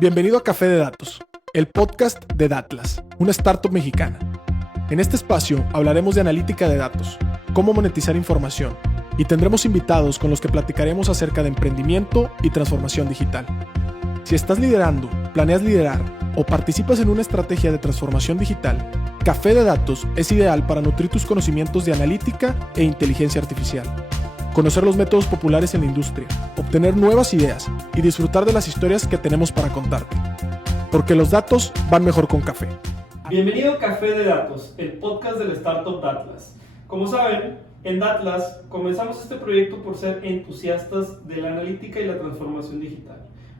Bienvenido a Café de Datos, el podcast de Datlas, una startup mexicana. En este espacio hablaremos de analítica de datos, cómo monetizar información y tendremos invitados con los que platicaremos acerca de emprendimiento y transformación digital. Si estás liderando, planeas liderar o participas en una estrategia de transformación digital, Café de Datos es ideal para nutrir tus conocimientos de analítica e inteligencia artificial, conocer los métodos populares en la industria, obtener nuevas ideas y disfrutar de las historias que tenemos para contarte. Porque los datos van mejor con café. Bienvenido a Café de Datos, el podcast del startup Datlas. Como saben, en Datlas comenzamos este proyecto por ser entusiastas de la analítica y la transformación digital.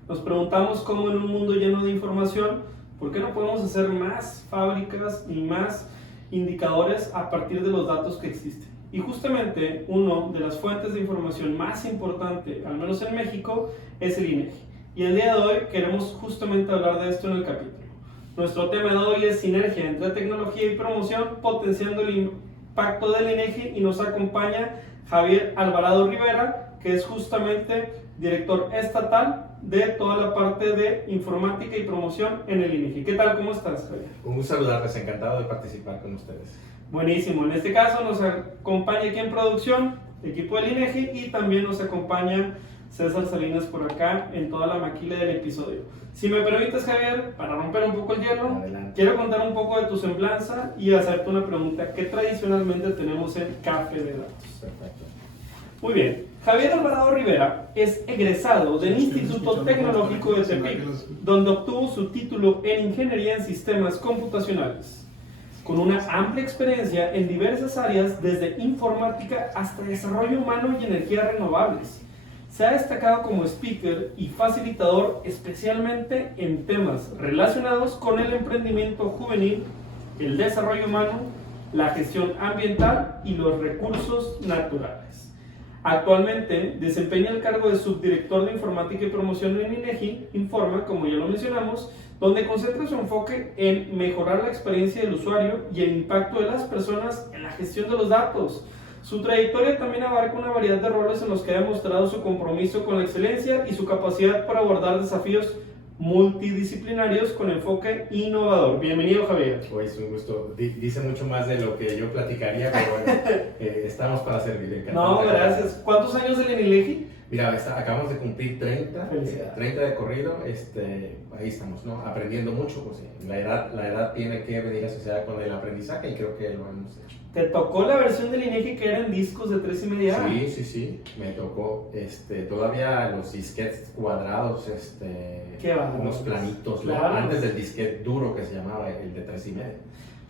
Nos preguntamos cómo en un mundo lleno de información, ¿por qué no podemos hacer más fábricas y más indicadores a partir de los datos que existen? Y justamente una de las fuentes de información más importante, al menos en México, es el INEGI. Y el día de hoy queremos justamente hablar de esto en el capítulo. Nuestro tema de hoy es sinergia entre tecnología y promoción, potenciando el impacto del INEGI, y nos acompaña Javier Alvarado Rivera, que es justamente director estatal de toda la parte de informática y promoción en el INEGI. ¿Qué tal? ¿Cómo estás, Javier? Un gusto saludarles, encantado de participar con ustedes. Buenísimo, en este caso nos acompaña aquí en producción el equipo del INEGI y también nos acompaña César Salinas por acá en toda la maquila del episodio. Si me permites, Javier, para romper un poco el hielo, Adelante. quiero contar un poco de tu semblanza y hacerte una pregunta que tradicionalmente tenemos en Café de Datos. Perfecto. Muy bien, Javier Alvarado Rivera es egresado del Instituto Tecnológico de Tepic, donde obtuvo su título en Ingeniería en Sistemas Computacionales, con una amplia experiencia en diversas áreas, desde informática hasta desarrollo humano y energías renovables. Se ha destacado como speaker y facilitador, especialmente en temas relacionados con el emprendimiento juvenil, el desarrollo humano, la gestión ambiental y los recursos naturales. Actualmente desempeña el cargo de subdirector de informática y promoción en INEGI Informa, como ya lo mencionamos, donde concentra su enfoque en mejorar la experiencia del usuario y el impacto de las personas en la gestión de los datos. Su trayectoria también abarca una variedad de roles en los que ha demostrado su compromiso con la excelencia y su capacidad para abordar desafíos multidisciplinarios con enfoque innovador. Bienvenido, Javier. Pues un gusto. Dice mucho más de lo que yo platicaría, pero bueno, estamos para servir. No, Encantado. Gracias. ¿Cuántos años en el INEGI? Mira, acabamos de cumplir 30 de corrido, ahí estamos, ¿no? Aprendiendo mucho, pues la edad tiene que venir asociada con el aprendizaje y creo que lo hemos hecho. ¿Te tocó la versión del INEGI que eran discos de 3,5? Sí, me tocó, todavía los disquetes cuadrados, unos planitos, claro. ¿no? Antes del disquete duro que se llamaba el de 3,5,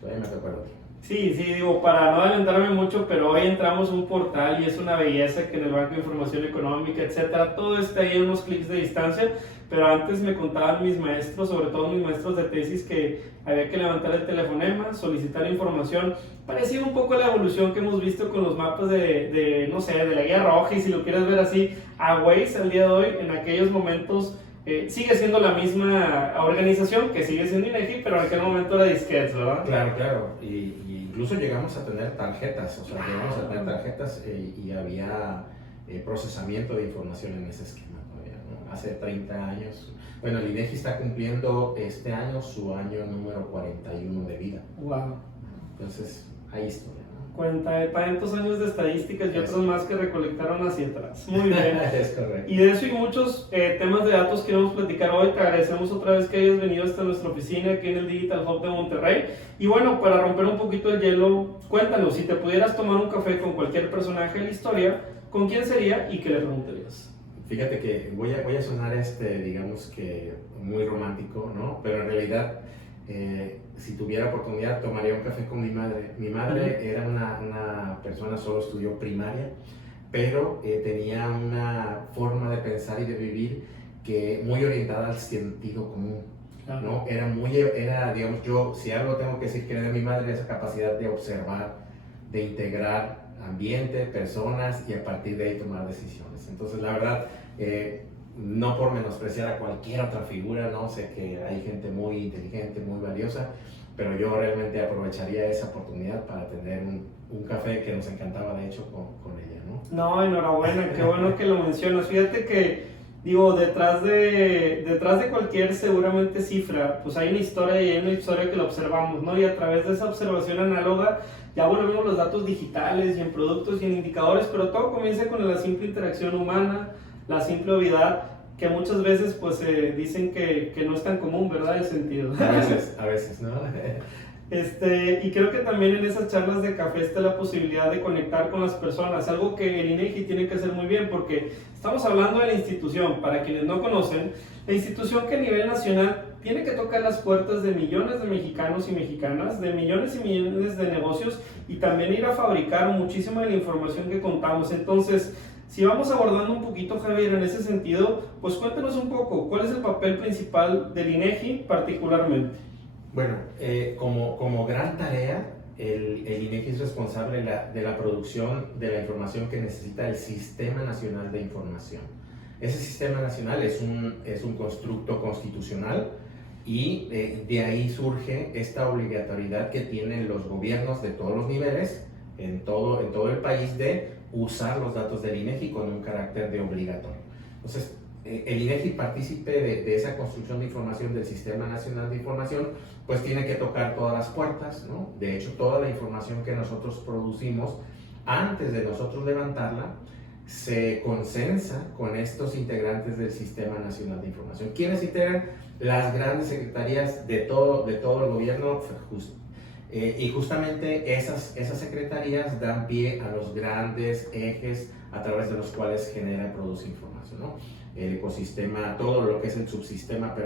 todavía me tocó el otro. Sí, digo, para no adelantarme mucho, pero hoy entramos a un portal y es una belleza que en el Banco de Información Económica, etcétera, todo está ahí a unos clics de distancia. Pero antes me contaban mis maestros, sobre todo mis maestros de tesis, que había que levantar el telefonema, solicitar información. Parecía un poco la evolución que hemos visto con los mapas no sé, de la Guía Roja, y si lo quieres ver así, a Waze al día de hoy. En aquellos momentos sigue siendo la misma organización, que sigue siendo INEGI, pero en aquel momento era disquetes, ¿verdad? Claro, y incluso llegamos a tener tarjetas, y había procesamiento de información en ese esquema. Hace 30 años. Bueno, el INEGI está cumpliendo este año su año número 41 de vida. Wow. Entonces, hay historia, ¿no? 40 tantos años de estadísticas y otros más que recolectaron hacia atrás. Muy bien. Es correcto. Y de eso y muchos temas de datos queremos platicar hoy. Te agradecemos otra vez que hayas venido hasta nuestra oficina aquí en el Digital Hub de Monterrey. Y bueno, para romper un poquito el hielo, cuéntanos, si te pudieras tomar un café con cualquier personaje de la historia, ¿con quién sería y qué le preguntarías? Fíjate que voy a sonar digamos que muy romántico, ¿no? Pero en realidad, si tuviera oportunidad, tomaría un café con mi madre. Mi madre era una persona, solo estudió primaria, pero tenía una forma de pensar y de vivir que muy orientada al sentido común, ¿no? Era, digamos, yo, si algo tengo que decir que era de mi madre, esa capacidad de observar, de integrar ambiente, personas, y a partir de ahí tomar decisiones. Entonces, la verdad, no por menospreciar a cualquier otra figura, no sé que hay gente muy inteligente, muy valiosa, pero yo realmente aprovecharía esa oportunidad para tener un café que nos encantaba, de hecho, con ella, ¿no? No, enhorabuena, qué bueno que lo mencionas. Fíjate que Digo, detrás de cualquier seguramente cifra, pues hay una historia y hay una historia que la observamos, ¿no? Y a través de esa observación análoga ya volvemos los datos digitales y en productos y en indicadores, pero todo comienza con la simple interacción humana, la simple obviedad, que muchas veces pues dicen que no es tan común, ¿verdad? El sentido. A veces, ¿no? Y creo que también en esas charlas de café está la posibilidad de conectar con las personas, algo que el INEGI tiene que hacer muy bien, porque estamos hablando de la institución. Para quienes no conocen, la institución que a nivel nacional tiene que tocar las puertas de millones de mexicanos y mexicanas, de millones y millones de negocios, y también ir a fabricar muchísima de la información que contamos. Entonces, si vamos abordando un poquito, Javier, en ese sentido, pues cuéntanos un poco, ¿cuál es el papel principal del INEGI particularmente? Bueno, como gran tarea, el INEGI es responsable de la producción de la información que necesita el Sistema Nacional de Información. Ese Sistema Nacional es un constructo constitucional y de ahí surge esta obligatoriedad que tienen los gobiernos de todos los niveles en todo el país de usar los datos del INEGI con un carácter de obligatorio. Entonces, el INEGI partícipe de esa construcción de información del Sistema Nacional de Información, pues tiene que tocar todas las puertas, ¿no? De hecho, toda la información que nosotros producimos, antes de nosotros levantarla, se consensa con estos integrantes del Sistema Nacional de Información. ¿Quiénes integran? Las grandes secretarías de todo el gobierno, y justamente esas secretarías dan pie a los grandes ejes a través de los cuales genera y produce información, ¿no? El ecosistema, todo lo que es el subsistema,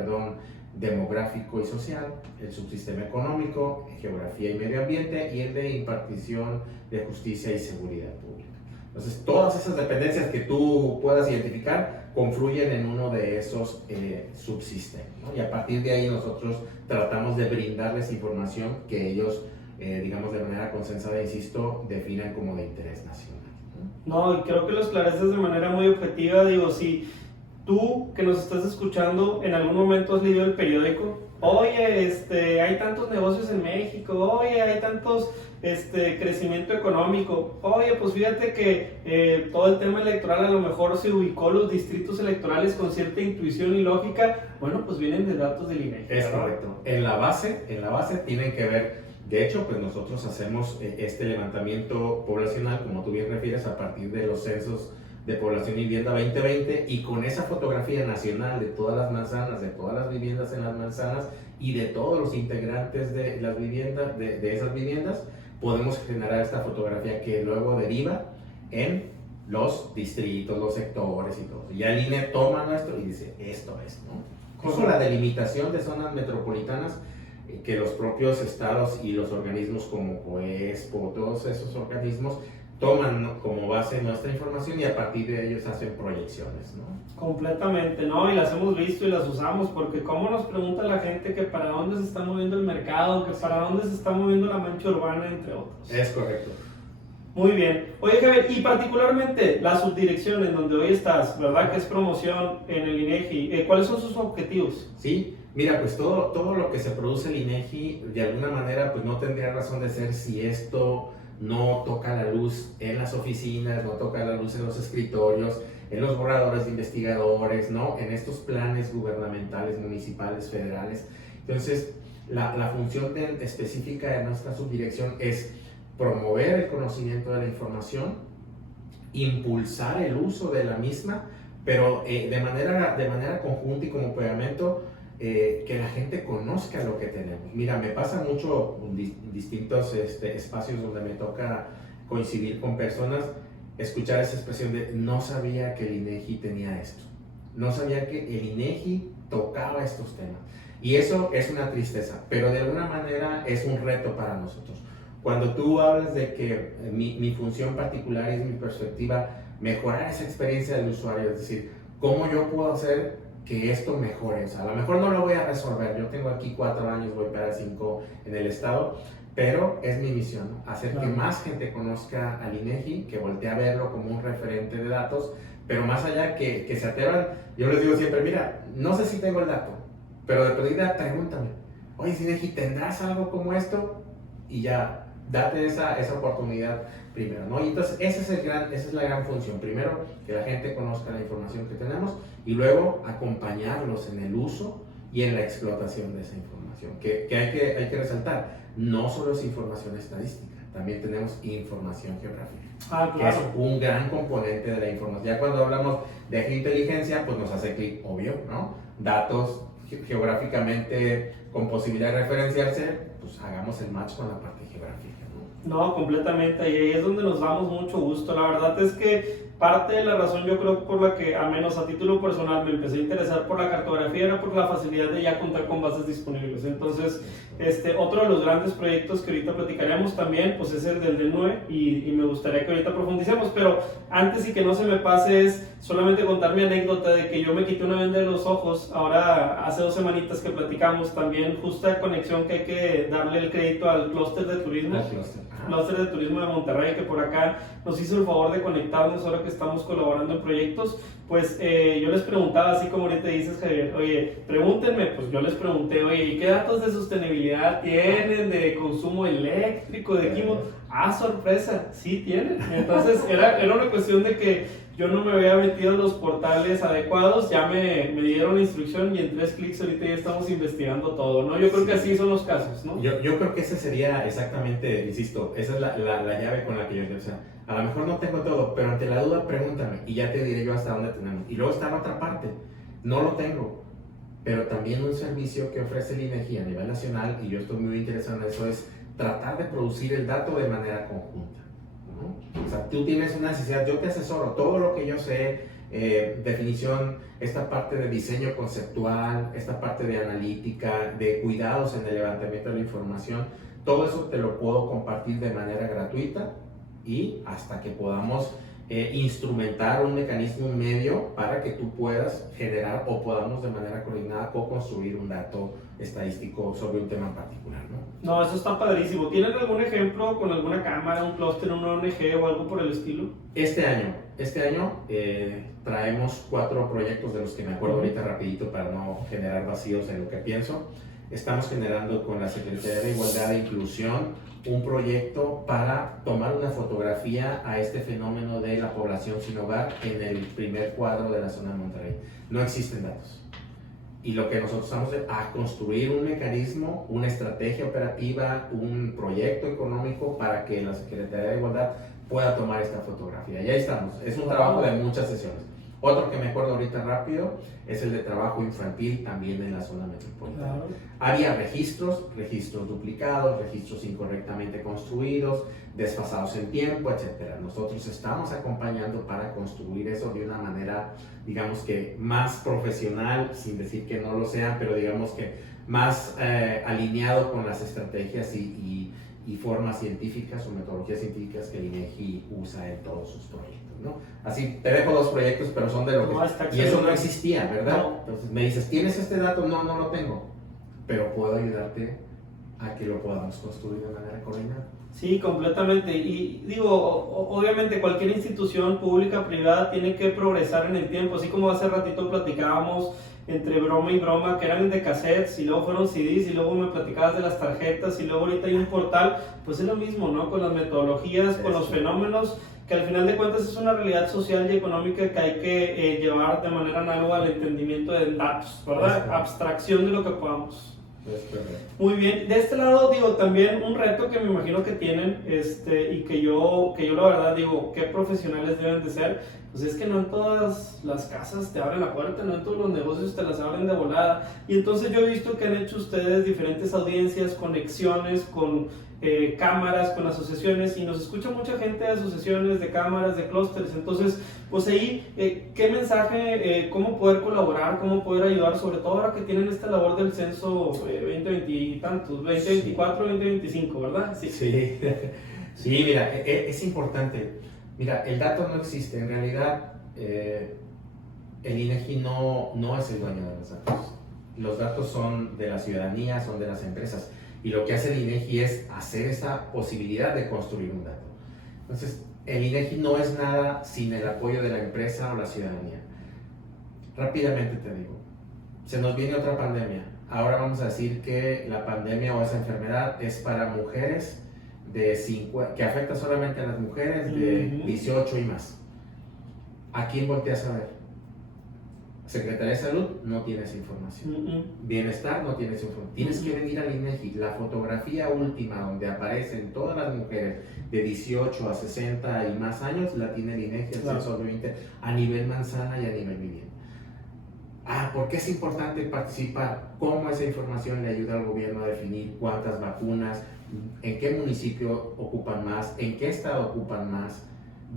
demográfico y social, el subsistema económico, geografía y medio ambiente, y el de impartición de justicia y seguridad pública. Entonces, todas esas dependencias que tú puedas identificar confluyen en uno de esos subsistemas, ¿no? Y a partir de ahí nosotros tratamos de brindarles información que ellos, digamos de manera consensada, insisto, definan como de interés nacional, ¿no? No, y creo que lo esclareces de manera muy objetiva. Digo, si tú que nos estás escuchando en algún momento has leído el periódico, oye, hay tantos negocios en México, oye, hay tantos crecimiento económico, oye, pues fíjate que todo el tema electoral a lo mejor se ubicó los distritos electorales con cierta intuición y lógica, bueno, pues vienen de datos del INEGI. Es correcto. En la base tienen que ver, de hecho, pues nosotros hacemos este levantamiento poblacional, como tú bien refieres, a partir de los censos de población y vivienda 2020, y con esa fotografía nacional de todas las manzanas, de todas las viviendas en las manzanas y de todos los integrantes de las viviendas, de esas viviendas, podemos generar esta fotografía que luego deriva en los distritos, los sectores y todo. Ya el INE toma nuestro y dice, esto es, ¿no? Incluso la delimitación de zonas metropolitanas, que los propios estados y los organismos como COESPO, todos esos organismos, toman, ¿no?, como base nuestra información, y a partir de ellos hacen proyecciones, ¿no? Completamente, ¿no? Y las hemos visto y las usamos, porque cómo nos pregunta la gente que para dónde se está moviendo el mercado, que para dónde se está moviendo la mancha urbana, entre otros. Es correcto. Muy bien. Oye, Javier, y particularmente la subdirección en donde hoy estás, ¿verdad? Que es promoción en el INEGI. ¿Cuáles son sus objetivos? Sí, mira, pues todo lo que se produce el INEGI, de alguna manera, pues no tendría razón de ser si esto no toca la luz en las oficinas, no toca la luz en los escritorios, en los borradores de investigadores, ¿no? En estos planes gubernamentales, municipales, federales. Entonces, la función específica de nuestra subdirección es promover el conocimiento de la información, impulsar el uso de la misma, pero de manera conjunta y como pegamento, que la gente conozca lo que tenemos. Mira, me pasa mucho en distintos espacios donde me toca coincidir con personas, escuchar esa expresión de no sabía que el INEGI tenía esto, no sabía que el INEGI tocaba estos temas. Y eso es una tristeza, pero de alguna manera es un reto para nosotros. Cuando tú hablas de que mi función particular es mi perspectiva, mejorar esa experiencia del usuario, es decir, cómo yo puedo hacer que esto mejore. O sea, a lo mejor no lo voy a resolver, yo tengo aquí 4 años, voy para 5 en el estado, pero es mi misión, ¿no? Hacer que más gente conozca al INEGI, que voltee a verlo como un referente de datos, pero más allá que se atrevan. Yo les digo siempre, mira, no sé si tengo el dato, pero de perdida pregúntame, oye, INEGI, ¿tendrás algo como esto? Y ya Date esa oportunidad primero, ¿no? Y entonces esa es la gran función. Primero, que la gente conozca la información que tenemos y luego acompañarlos en el uso y en la explotación de esa información. Que hay que resaltar, no solo es información estadística, también tenemos información geográfica. Claro. Que es un gran componente de la información. Ya cuando hablamos de inteligencia, pues nos hace clic, obvio, ¿no? Datos geográficamente con posibilidad de referenciarse, pues hagamos el match con la parte geográfica, ¿no? No, completamente, y ahí es donde nos damos mucho gusto. La verdad es que parte de la razón, yo creo, por la que, a menos a título personal, me empecé a interesar por la cartografía era por la facilidad de ya contar con bases disponibles. Entonces, otro de los grandes proyectos que ahorita platicaremos también, pues es el del DNUE, y me gustaría que ahorita profundicemos, pero antes y que no se me pase es solamente contar mi anécdota de que yo me quité una venda de los ojos, ahora hace 2 semanitas que platicamos, también justa conexión que hay que darle el crédito al clúster de turismo. Clúster de Turismo de Monterrey, que por acá nos hizo el favor de conectarnos ahora que estamos colaborando en proyectos. Pues yo les preguntaba, así como ahorita dices, Javier, oye, pregúntenme, pues yo les pregunté, oye, ¿y qué datos de sostenibilidad tienen, de consumo eléctrico, de químico? Sorpresa, sí tienen. Entonces era una cuestión de que yo no me había metido en los portales adecuados, ya me dieron la instrucción y en 3 clics ahorita ya estamos investigando todo, ¿no? Yo creo que así son los casos, ¿no? Yo creo que ese sería exactamente, insisto, esa es la llave con la que yo, o sea, a lo mejor no tengo todo, pero ante la duda pregúntame y ya te diré yo hasta dónde tenemos. Y luego está la otra parte, no lo tengo, pero también un servicio que ofrece el INEGI a nivel nacional, y yo estoy muy interesado en eso, es tratar de producir el dato de manera conjunta, ¿no? O sea, tú tienes una necesidad, yo te asesoro, todo lo que yo sé, definición, esta parte de diseño conceptual, esta parte de analítica, de cuidados en el levantamiento de la información, todo eso te lo puedo compartir de manera gratuita y hasta que podamos instrumentar un mecanismo, un medio para que tú puedas generar o podamos de manera coordinada co-construir un dato estadístico sobre un tema en particular, ¿no? No, eso está padrísimo. ¿Tienen algún ejemplo con alguna cámara, un clúster, una ONG o algo por el estilo? Este año traemos 4 proyectos de los que me acuerdo ahorita rapidito para no generar vacíos en lo que pienso. Estamos generando con la Secretaría de Igualdad e Inclusión un proyecto para tomar una fotografía a este fenómeno de la población sin hogar en el primer cuadro de la zona de Monterrey. No existen datos. Y lo que nosotros estamos a construir un mecanismo, una estrategia operativa, un proyecto económico para que la Secretaría de Igualdad pueda tomar esta fotografía. Y ahí estamos. Es un trabajo de muchas sesiones. Otro que me acuerdo ahorita rápido es el de trabajo infantil también en la zona metropolitana. Claro. Había registros duplicados, registros incorrectamente construidos, desfasados en tiempo, etc. Nosotros estamos acompañando para construir eso de una manera, digamos que más profesional, sin decir que no lo sean, pero digamos que más alineado con las estrategias y formas científicas o metodologías científicas que el INEGI usa en todos sus proyectos, ¿no? Así, te dejo 2 proyectos, pero son de lo que... Y eso no existía, ¿verdad? No. Entonces me dices, ¿tienes este dato? No, no lo tengo, pero puedo ayudarte a que lo podamos construir de manera coordinada. Sí, completamente. Y digo, obviamente cualquier institución pública, privada, tiene que progresar en el tiempo. Así como hace ratito platicábamos entre broma y broma, que eran de cassettes y luego fueron CDs y luego me platicabas de las tarjetas y luego ahorita hay un portal, pues es lo mismo, ¿no? Con las metodologías, con los fenómenos, que al final de cuentas es una realidad social y económica que hay que llevar de manera análoga al entendimiento de datos, ¿verdad? Abstracción de lo que podamos. Muy bien, de este lado digo también un reto que me imagino que tienen y que yo la verdad digo, ¿qué profesionales deben de ser? Pues es que no en todas las casas te abren la puerta, no en todos los negocios te las abren de volada, y entonces yo he visto que han hecho ustedes diferentes audiencias, conexiones con cámaras, con asociaciones, y nos escucha mucha gente de asociaciones, de cámaras, de clústeres. Entonces pues ahí, ¿qué mensaje, cómo poder colaborar, cómo poder ayudar, sobre todo ahora que tienen esta labor del censo 2020 y tantos, 2024, 2025, ¿verdad? Sí, sí, mira, es importante. Mira, el dato no existe, en realidad el INEGI no es el dueño de los datos. Los datos son de la ciudadanía, son de las empresas, y lo que hace el INEGI es hacer esa posibilidad de construir un dato. Entonces, el INEGI no es nada sin el apoyo de la empresa o la ciudadanía. Rápidamente te digo, se nos viene otra pandemia. Ahora vamos a decir que la pandemia o esa enfermedad es para mujeres que afecta solamente a las mujeres de 18 y más. ¿A quién volteas a ver? Secretaría de Salud no tiene esa información. Bienestar no tiene esa información. Tienes que venir al INEGI. La fotografía última donde aparecen todas las mujeres de 18 a 60 y más años la tiene el INEGI, el Censo 2020, a nivel manzana y a nivel vivienda. ¿Por qué es importante participar? ¿Cómo esa información le ayuda al gobierno a definir cuántas vacunas, en qué municipio ocupan más, en qué estado ocupan más,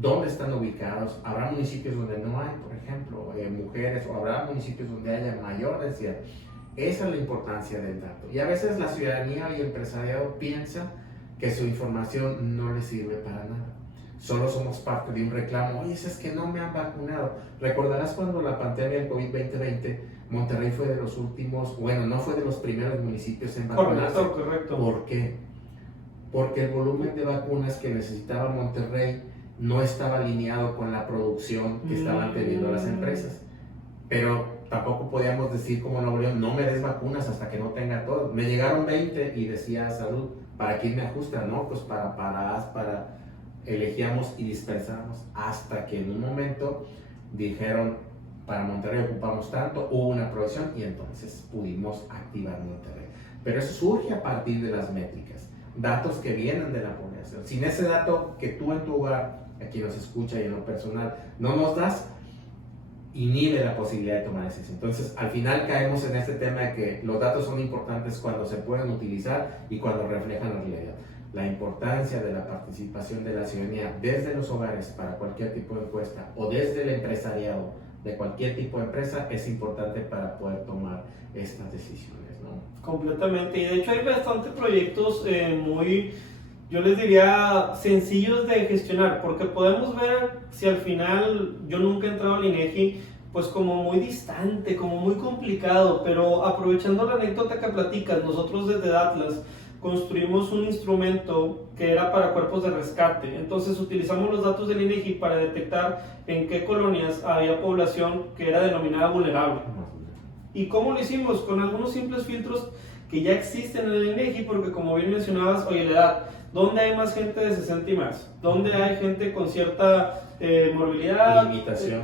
dónde están ubicados? Habrá municipios donde no hay, por ejemplo, mujeres, o habrá municipios donde haya mayor densidad. Esa es la importancia del dato. Y a veces la ciudadanía y el empresariado piensa que su información no les sirve para nada. Solo somos parte de un reclamo. Oye, es que no me han vacunado. Recordarás cuando la pandemia del COVID-20, Monterrey fue de los últimos, bueno, no fue de los primeros municipios en vacunarse. Correcto. ¿Por qué? Porque el volumen de vacunas que necesitaba Monterrey no estaba alineado con la producción que estaban teniendo las empresas. Pero tampoco podíamos decir como Nuevo León, no me des vacunas hasta que no tenga todo. Me llegaron 20 y decía Salud, ¿para quién me ajusta? No, pues para elegíamos y dispensamos, hasta que en un momento dijeron, para Monterrey ocupamos tanto, hubo una aprobación y entonces pudimos activar Monterrey. Pero eso surge a partir de las métricas, datos que vienen de la población. Sin ese dato que tú en tu hogar, aquí nos escucha y en lo personal, no nos das, inhibe la posibilidad de tomar decisiones. Entonces, al final caemos en este tema de que los datos son importantes cuando se pueden utilizar y cuando reflejan la realidad. La importancia de la participación de la ciudadanía desde los hogares para cualquier tipo de encuesta o desde el empresariado de cualquier tipo de empresa es importante para poder tomar estas decisiones, ¿no? Completamente, y de hecho hay bastantes proyectos muy, yo les diría, sencillos de gestionar, porque podemos ver si al final, yo nunca he entrado al INEGI, pues como muy distante, como muy complicado, pero aprovechando la anécdota que platicas, nosotros desde Atlas construimos un instrumento que era para cuerpos de rescate. Entonces utilizamos los datos del INEGI para detectar en qué colonias había población que era denominada vulnerable. ¿Y cómo lo hicimos? Con algunos simples filtros que ya existen en el INEGI, porque como bien mencionabas, oye, la edad, ¿dónde hay más gente de 60 y más? ¿Dónde hay gente con cierta morbilidad,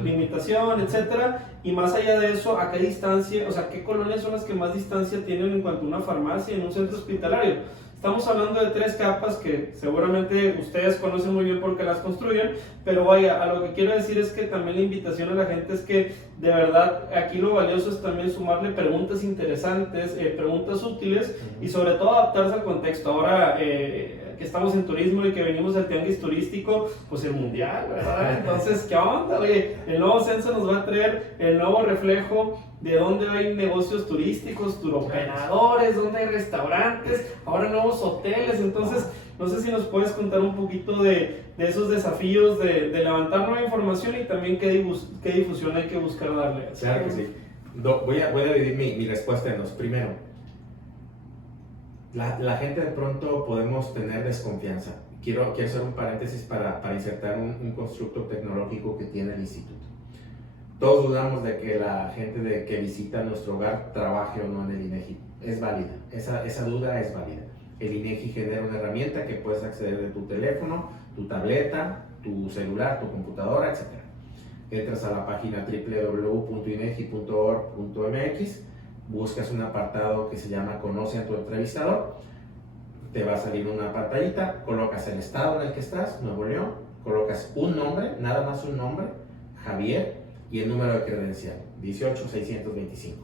limitación, etcétera? Y más allá de eso, ¿a qué distancia, o sea, qué colonias son las que más distancia tienen en cuanto a una farmacia, en un centro hospitalario? Estamos hablando de 3 capas que seguramente ustedes conocen muy bien porque las construyen, pero vaya, a lo que quiero decir es que también la invitación a la gente es que de verdad aquí lo valioso es también sumarle preguntas interesantes, preguntas útiles y sobre todo adaptarse al contexto. Ahora que estamos en turismo y que venimos del tianguis turístico, pues el mundial, ¿verdad? Entonces, ¿qué onda? Oye, el nuevo censo nos va a traer el nuevo reflejo de dónde hay negocios turísticos, turoperadores, dónde hay restaurantes, ahora nuevos hoteles. Entonces, no sé si nos puedes contar un poquito de esos desafíos de levantar nueva información y también qué difusión hay que buscar darle. Claro que sí. Voy a dividir mi respuesta en dos. Primero, la gente de pronto podemos tener desconfianza. Quiero hacer un paréntesis para insertar un constructo tecnológico que tiene el instituto. Todos dudamos de que la gente que visita nuestro hogar trabaje o no en el INEGI. Es válida, esa duda es válida. El INEGI genera una herramienta que puedes acceder de tu teléfono, tu tableta, tu celular, tu computadora, etc. Entras a la página www.inegi.org.mx, buscas un apartado que se llama Conoce a tu entrevistador, te va a salir una pantallita, colocas el estado en el que estás, Nuevo León, colocas un nombre, nada más un nombre, Javier, y el número de credencial, 18625.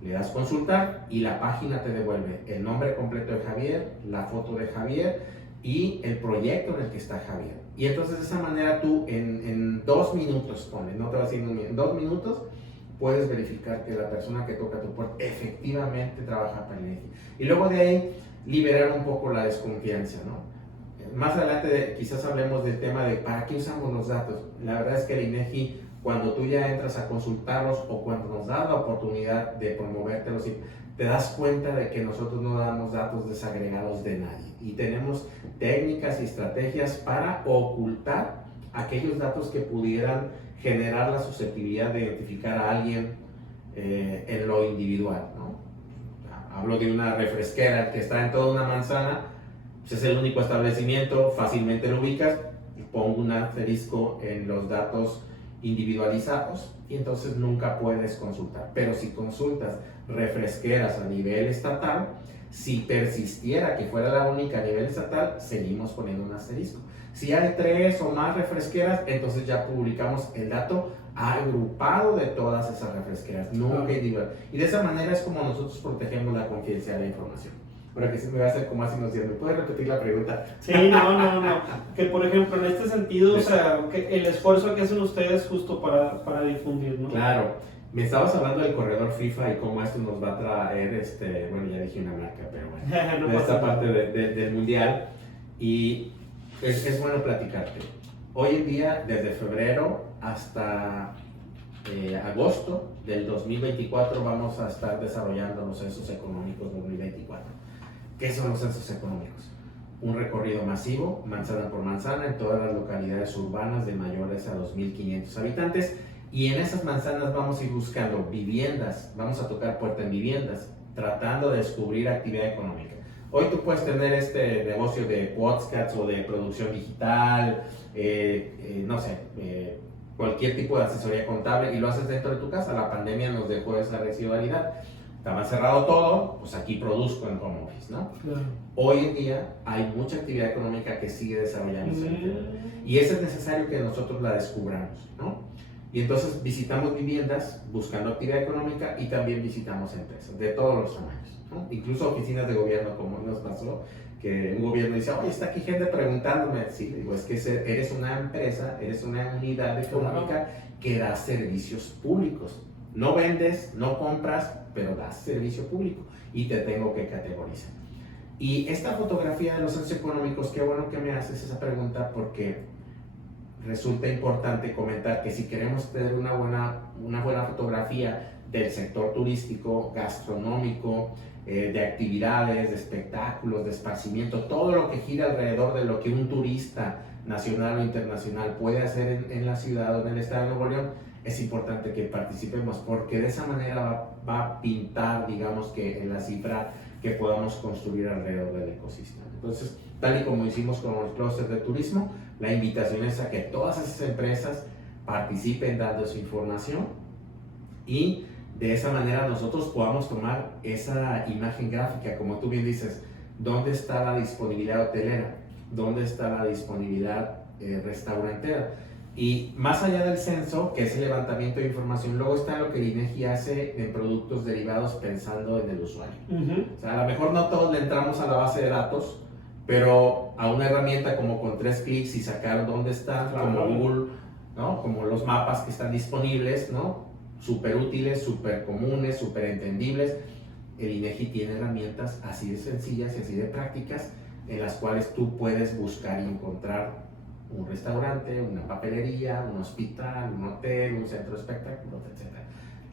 Le das consultar y la página te devuelve el nombre completo de Javier, la foto de Javier y el proyecto en el que está Javier. Y entonces de esa manera tú en 2 minutos, no te va a decir en 2 minutos, puedes verificar que la persona que toca tu puerta efectivamente trabaja para el INEGI. Y luego de ahí liberar un poco la desconfianza, ¿no? Más adelante quizás hablemos del tema de para qué usamos los datos. La verdad es que el INEGI, cuando tú ya entras a consultarlos o cuando nos da la oportunidad de promovértelos, te das cuenta de que nosotros no damos datos desagregados de nadie y tenemos técnicas y estrategias para ocultar aquellos datos que pudieran generar la susceptibilidad de identificar a alguien en lo individual, ¿no? Hablo de una refresquera que está en toda una manzana pues es el único establecimiento, fácilmente lo ubicas, pongo un asterisco en los datos individualizados y entonces nunca puedes consultar. Pero si consultas refresqueras a nivel estatal, si persistiera que fuera la única a nivel estatal, seguimos poniendo un asterisco. Si hay 3 o más refresqueras, entonces ya publicamos el dato agrupado de todas esas refresqueras, nunca individual. Y de esa manera es como nosotros protegemos la confidencialidad de la información. Ahora que se me va a hacer como hace unos días, ¿me puedes repetir la pregunta? Sí, no. Que por ejemplo, en este sentido, o sea, que el esfuerzo que hacen ustedes justo para difundir, ¿no? Claro. Me estabas hablando del corredor FIFA y cómo esto nos va a traer, bueno, ya dije una marca, pero bueno, No de pasa esta nada. parte del mundial. Y es bueno platicarte. Hoy en día, desde febrero hasta agosto del 2024, vamos a estar desarrollando los censos económicos 2024. ¿Qué son los censos económicos? Un recorrido masivo, manzana por manzana, en todas las localidades urbanas de mayores a 2.500 habitantes. Y en esas manzanas vamos a ir buscando viviendas, vamos a tocar puerta en viviendas, tratando de descubrir actividad económica. Hoy tú puedes tener este negocio de podcasts o de producción digital, no sé, cualquier tipo de asesoría contable y lo haces dentro de tu casa. La pandemia nos dejó esa residualidad. Estaba cerrado todo, pues aquí produzco en home office, ¿no? Claro. Hoy en día hay mucha actividad económica que sigue desarrollándose y eso es necesario que nosotros la descubramos, ¿no? Y entonces visitamos viviendas buscando actividad económica y también visitamos empresas de todos los tamaños, ¿no? Incluso oficinas de gobierno, como nos pasó, que un gobierno dice, oye, está aquí gente preguntándome. Sí, digo, es que eres una empresa, eres una unidad económica que da servicios públicos. No vendes, no compras, pero das servicio público y te tengo que categorizar. Y esta fotografía de los censos económicos, qué bueno que me haces esa pregunta porque resulta importante comentar que si queremos tener una buena fotografía del sector turístico, gastronómico, de actividades, de espectáculos, de esparcimiento, todo lo que gira alrededor de lo que un turista nacional o internacional puede hacer en la ciudad o en el estado de Nuevo León, es importante que participemos porque de esa manera va a pintar, digamos, que en la cifra que podamos construir alrededor del ecosistema. Entonces, tal y como hicimos con los clústeres de turismo, la invitación es a que todas esas empresas participen dando su información y de esa manera nosotros podamos tomar esa imagen gráfica, como tú bien dices, ¿dónde está la disponibilidad hotelera? ¿Dónde está la disponibilidad restaurantera? Y más allá del censo, que es el levantamiento de información, luego está lo que el INEGI hace en productos derivados pensando en el usuario. O sea, a lo mejor no todos le entramos a la base de datos, pero a una herramienta como con 3 clics y sacar dónde están, como Google, ¿no? Como los mapas que están disponibles, ¿no? Súper útiles, súper comunes, súper entendibles. El INEGI tiene herramientas así de sencillas y así de prácticas en las cuales tú puedes buscar y encontrar un restaurante, una papelería, un hospital, un hotel, un centro de espectáculos, etc.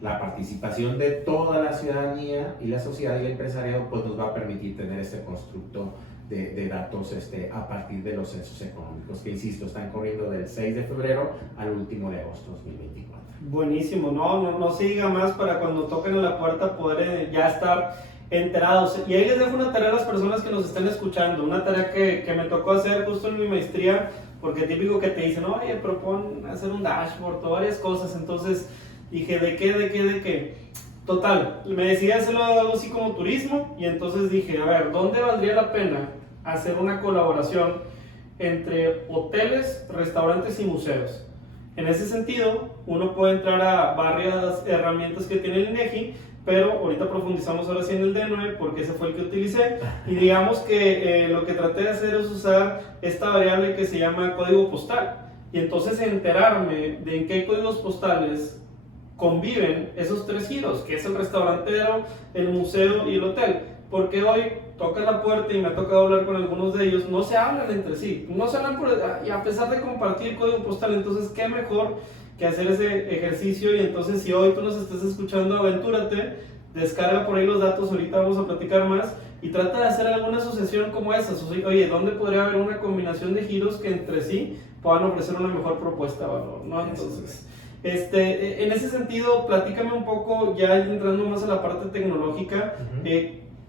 La participación de toda la ciudadanía y la sociedad y el empresariado pues nos va a permitir tener este constructo de datos a partir de los censos económicos que, insisto, están corriendo del 6 de febrero al último de agosto de 2024. Buenísimo, no se diga más para cuando toquen a la puerta poder ya estar enterados. Y ahí les dejo una tarea a las personas que nos estén escuchando, una tarea que me tocó hacer justo en mi maestría, porque típico que te dicen, oye, propon hacer un dashboard o varias cosas. Entonces dije, ¿de qué? Total, me decidí hacerlo algo así como turismo y entonces dije, a ver, ¿dónde valdría la pena hacer una colaboración entre hoteles, restaurantes y museos? En ese sentido, uno puede entrar a varias herramientas que tiene el INEGI, pero ahorita profundizamos ahora sí en el D9 porque ese fue el que utilicé y digamos que lo que traté de hacer es usar esta variable que se llama código postal y entonces enterarme de en qué códigos postales conviven esos 3 giros, que es el restaurantero, el museo y el hotel, porque hoy toca la puerta y me ha tocado hablar con algunos de ellos, no se hablan entre sí, y a pesar de compartir código postal, entonces qué mejor que hacer ese ejercicio. Y entonces si hoy tú nos estás escuchando, aventúrate, descarga por ahí los datos, ahorita vamos a platicar más y trata de hacer alguna asociación como esas. Oye, ¿dónde podría haber una combinación de giros que entre sí puedan ofrecer una mejor propuesta de valor, ¿no? Entonces, en ese sentido, platícame un poco, ya entrando más a la parte tecnológica,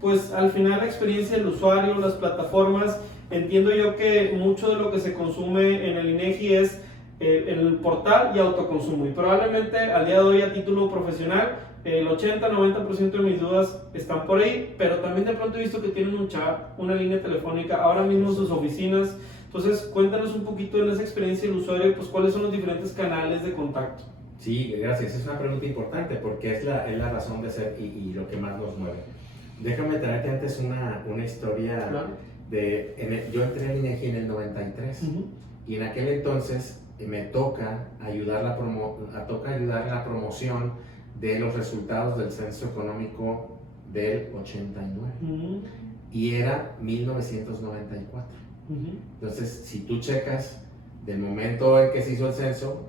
pues al final la experiencia del usuario, las plataformas, entiendo yo que mucho de lo que se consume en el INEGI es el portal y autoconsumo, y probablemente al día de hoy a título profesional el 80-90% de mis dudas están por ahí, pero también de pronto he visto que tienen un chat, una línea telefónica, ahora mismo en sus oficinas. Entonces cuéntanos un poquito en esa experiencia del usuario, pues cuáles son los diferentes canales de contacto. Sí, gracias. Es una pregunta importante porque es la razón de ser y lo que más nos mueve. Déjame traerte antes una historia. Claro. Yo entré al INEGI en el 93 y en aquel entonces me toca ayudar la promoción de los resultados del censo económico del 89 y era 1994. Entonces, si tú checas del momento en que se hizo el censo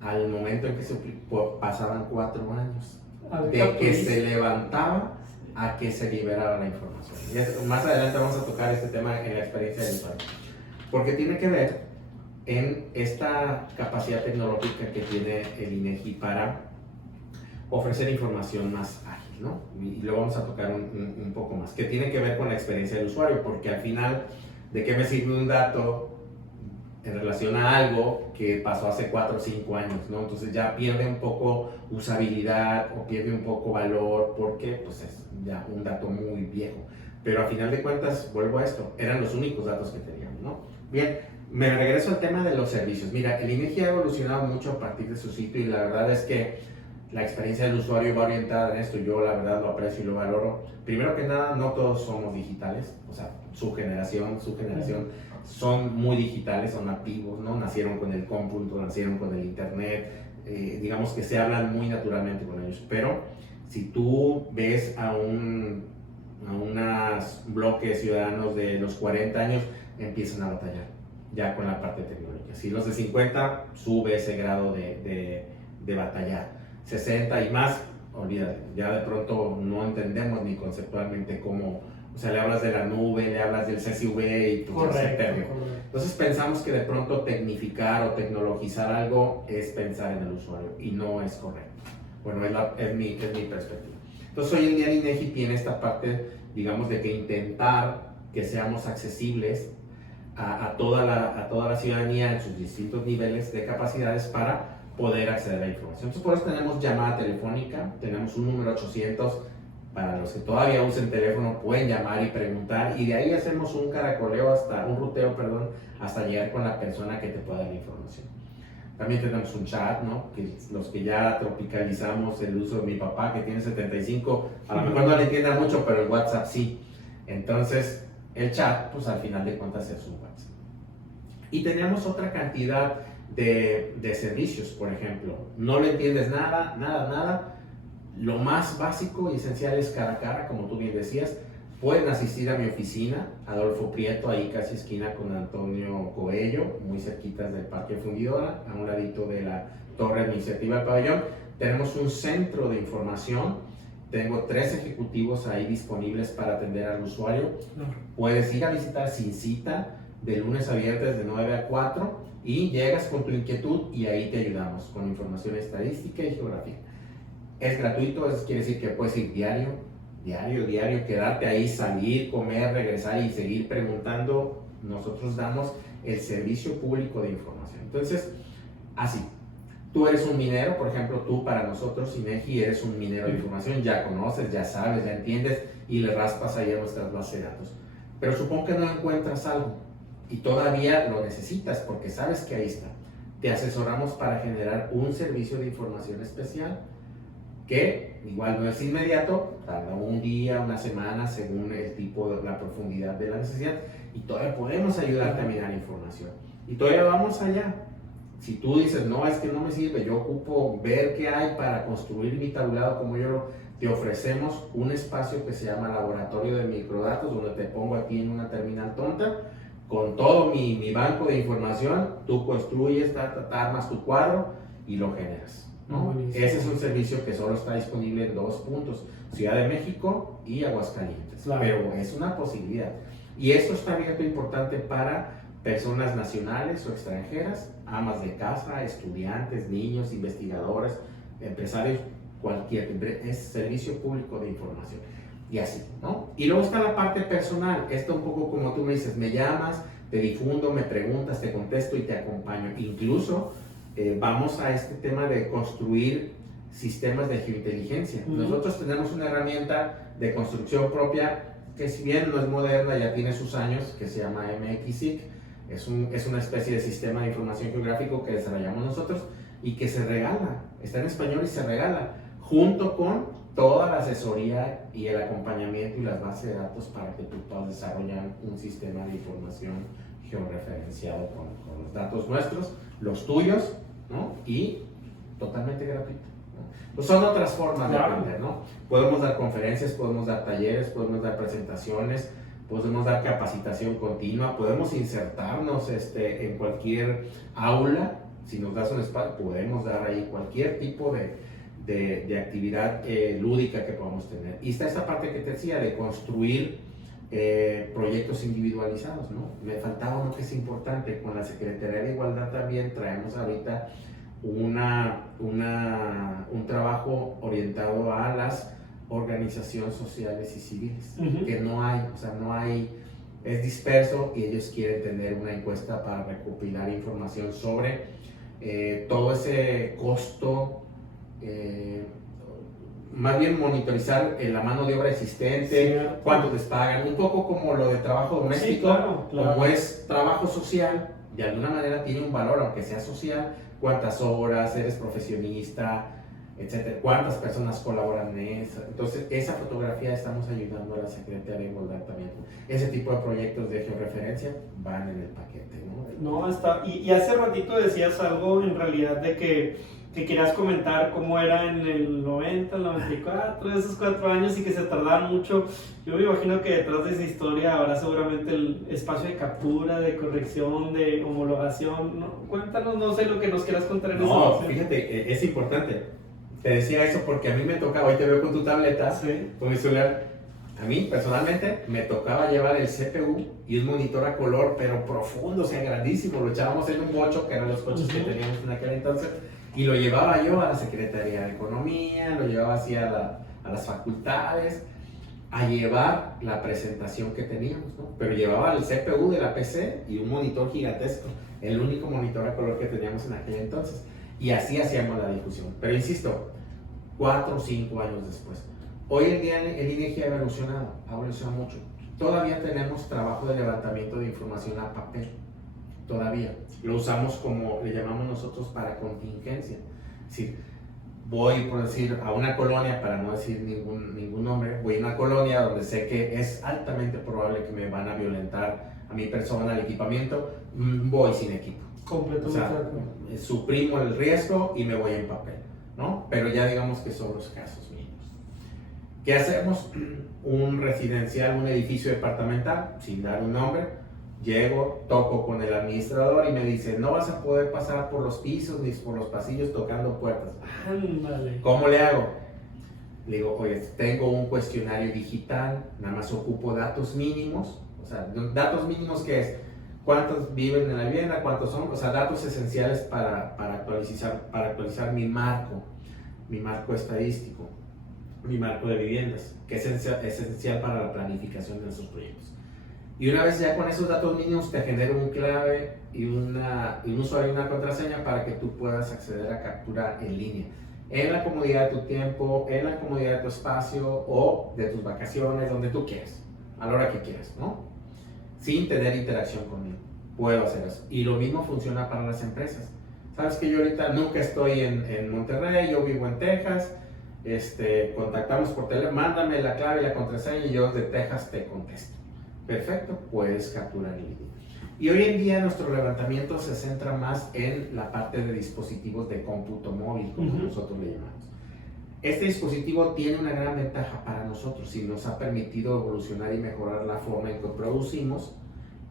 al momento en que se pasaban 4 años de que se levantaba a que se liberara la información. Y más adelante vamos a tocar este tema en la experiencia del usuario, porque tiene que ver en esta capacidad tecnológica que tiene el INEGI para ofrecer información más ágil, ¿no? Y lo vamos a tocar un poco más, que tiene que ver con la experiencia del usuario, porque al final, ¿de qué me sirve un dato en relación a algo que pasó hace 4 o 5 años, ¿no? Entonces ya pierde un poco usabilidad o pierde un poco valor porque pues es ya un dato muy viejo. Pero a final de cuentas, vuelvo a esto, eran los únicos datos que teníamos, ¿no? Bien, me regreso al tema de los servicios. Mira, el INEGI ha evolucionado mucho a partir de su sitio y la verdad es que la experiencia del usuario va orientada en esto. Yo la verdad lo aprecio y lo valoro. Primero que nada, no todos somos digitales, o sea, su generación son muy digitales, son nativos, ¿no? Nacieron con el cómputo, nacieron con el internet, digamos que se hablan muy naturalmente con ellos. Pero si tú ves a un bloque de ciudadanos de los 40 años, empiezan a batallar ya con la parte tecnológica. Si los de 50 sube ese grado de batallar, 60 y más, olvídate, ya de pronto no entendemos ni conceptualmente cómo, o sea, le hablas de la nube, le hablas del CSV y pues se pierde. Entonces pensamos que de pronto tecnificar o tecnologizar algo es pensar en el usuario y no es correcto. Bueno, es mi perspectiva. Entonces hoy en día el INEGI tiene esta parte, digamos, de que intentar que seamos accesibles a toda la ciudadanía en sus distintos niveles de capacidades para poder acceder a la información. Entonces por eso tenemos llamada telefónica, tenemos un número 800, para los que todavía usen teléfono pueden llamar y preguntar y de ahí hacemos un ruteo, hasta llegar con la persona que te pueda dar la información. También tenemos un chat, ¿no? Que los que ya tropicalizamos el uso de mi papá que tiene 75, a lo mejor no le entienda mucho, pero el WhatsApp sí. Entonces el chat, pues al final de cuentas es un WhatsApp. Y tenemos otra cantidad de servicios, por ejemplo, no le entiendes nada, lo más básico y esencial es cara a cara, como tú bien decías. Pueden asistir a mi oficina, Adolfo Prieto, ahí casi esquina con Antonio Coello, muy cerquitas del Parque Fundidora, a un ladito de la Torre Administrativa del Pabellón. Tenemos un centro de información, tengo 3 ejecutivos ahí disponibles para atender al usuario. Puedes ir a visitar sin cita, de lunes a viernes de 9 a 4, y llegas con tu inquietud y ahí te ayudamos con información estadística y geográfica. Es gratuito, eso quiere decir que puedes ir diario, quedarte ahí, salir, comer, regresar y seguir preguntando. Nosotros damos el servicio público de información. Entonces, así, tú eres un minero, por ejemplo, tú para nosotros, INEGI, eres un minero de información, ya conoces, ya sabes, ya entiendes y le raspas ahí a nuestras bases de datos. Pero supón que no encuentras algo y todavía lo necesitas porque sabes que ahí está. Te asesoramos para generar un servicio de información especial que igual no es inmediato, tarda un día, una semana, según el tipo, la profundidad de la necesidad, y todavía podemos ayudarte a mirar información. Y todavía vamos allá. Si tú dices, no, es que no me sirve, yo ocupo ver qué hay para construir mi tablado como yo, te ofrecemos un espacio que se llama Laboratorio de Microdatos, donde te pongo aquí en una terminal tonta, con todo mi banco de información, tú construyes, armas tu cuadro y lo generas, ¿no? Ese es un servicio que solo está disponible en 2 puntos, Ciudad de México y Aguascalientes, claro. Pero es una posibilidad. Y esto está abierto importante para personas nacionales o extranjeras, amas de casa, estudiantes, niños, investigadores, empresarios, cualquier, es servicio público de información. y así, ¿no? Y luego está la parte personal, esto un poco como tú me dices, me llamas, te difundo, me preguntas, te contesto y te acompaño. Incluso vamos a este tema de construir sistemas de geointeligencia. Nosotros tenemos una herramienta de construcción propia que, si bien no es moderna, ya tiene sus años, que se llama MXIC. Es una especie de sistema de información geográfico que desarrollamos nosotros y que se regala, está en español y se regala, junto con toda la asesoría y el acompañamiento y las bases de datos para que tú puedas desarrollar un sistema de información georreferenciado con los datos nuestros, los tuyos, ¿no? Y totalmente gratuito, ¿no? Pues son otras formas de aprender, ¿no? Podemos dar conferencias, podemos dar talleres, podemos dar presentaciones, podemos dar capacitación continua, podemos insertarnos en cualquier aula. Si nos das un espacio, podemos dar ahí cualquier tipo de actividad lúdica que podamos tener. Y está esta parte que te decía de construir proyectos individualizados, ¿no? Me faltaba uno que es importante. Con la Secretaría de Igualdad también traemos ahorita un trabajo orientado a las organizaciones sociales y civiles, que no hay, es disperso, y ellos quieren tener una encuesta para recopilar información sobre todo ese costo, más bien monitorizar la mano de obra existente, cuánto les pagan, un poco como lo de trabajo doméstico, como es trabajo social, de alguna manera tiene un valor, aunque sea social, cuántas horas, eres profesionista, etcétera, cuántas personas colaboran en eso. Entonces, esa fotografía estamos ayudando a la Secretaría de Igualdad también. Ese tipo de proyectos de georreferencia van en el paquete, ¿no? No, está. Y hace ratito decías algo en realidad de que querías comentar cómo era en el 90, el 94, esos 4 años, y que se tardaban mucho. Yo me imagino que detrás de esa historia habrá seguramente el espacio de captura, de corrección, de homologación, ¿no? Cuéntanos, no sé, lo que nos quieras contar en eso. No, fíjate, es importante. Te decía eso porque a mí me tocaba, hoy te veo con tu tableta, con mi celular. A mí, personalmente, me tocaba llevar el CPU y un monitor a color, pero profundo, o sea, grandísimo. Lo echábamos en un bocho, que eran los coches que teníamos en aquel entonces, y lo llevaba yo a la Secretaría de Economía, lo llevaba así a las facultades, a llevar la presentación que teníamos, ¿no? Pero llevaba el CPU de la PC y un monitor gigantesco, el único monitor a color que teníamos en aquel entonces. Y así hacíamos la difusión. Pero insisto, 4 o 5 años después. Hoy en día el INEGI ha evolucionado mucho. Todavía tenemos trabajo de levantamiento de información a papel. Todavía. Lo usamos como le llamamos nosotros para contingencia. Es decir, voy, por decir, a una colonia, para no decir ningún nombre, voy a una colonia donde sé que es altamente probable que me van a violentar a mi persona, al equipamiento, voy sin equipo. Completamente. O sea, suprimo el riesgo y me voy en papel, ¿no? Pero ya digamos que son los casos mínimos. ¿Qué hacemos? Un residencial, un edificio departamental, sin dar un nombre, llego, toco con el administrador y me dice, no vas a poder pasar por los pisos ni por los pasillos tocando puertas. Ándale. ¿Cómo le hago? Le digo, oye, tengo un cuestionario digital, nada más ocupo datos mínimos. O sea, datos mínimos, ¿qué es? ¿Cuántos viven en la vivienda? ¿Cuántos son? O sea, datos esenciales para actualizar mi marco estadístico, mi marco de viviendas, que es esencial para la planificación de nuestros proyectos. Y una vez ya con esos datos mínimos te genero un clave y un usuario y una contraseña para que tú puedas acceder a captura en línea, en la comodidad de tu tiempo, en la comodidad de tu espacio o de tus vacaciones, donde tú quieras, a la hora que quieras, ¿no? Sin tener interacción conmigo. Puedo hacer eso. Y lo mismo funciona para las empresas. Sabes que yo ahorita nunca estoy en Monterrey, yo vivo en Texas, contactamos por teléfono, mándame la clave y la contraseña y yo de Texas te contesto. Perfecto, puedes capturar en línea. Y hoy en día nuestro levantamiento se centra más en la parte de dispositivos de cómputo móvil, como nosotros le llamamos. Este dispositivo tiene una gran ventaja para nosotros y nos ha permitido evolucionar y mejorar la forma en que producimos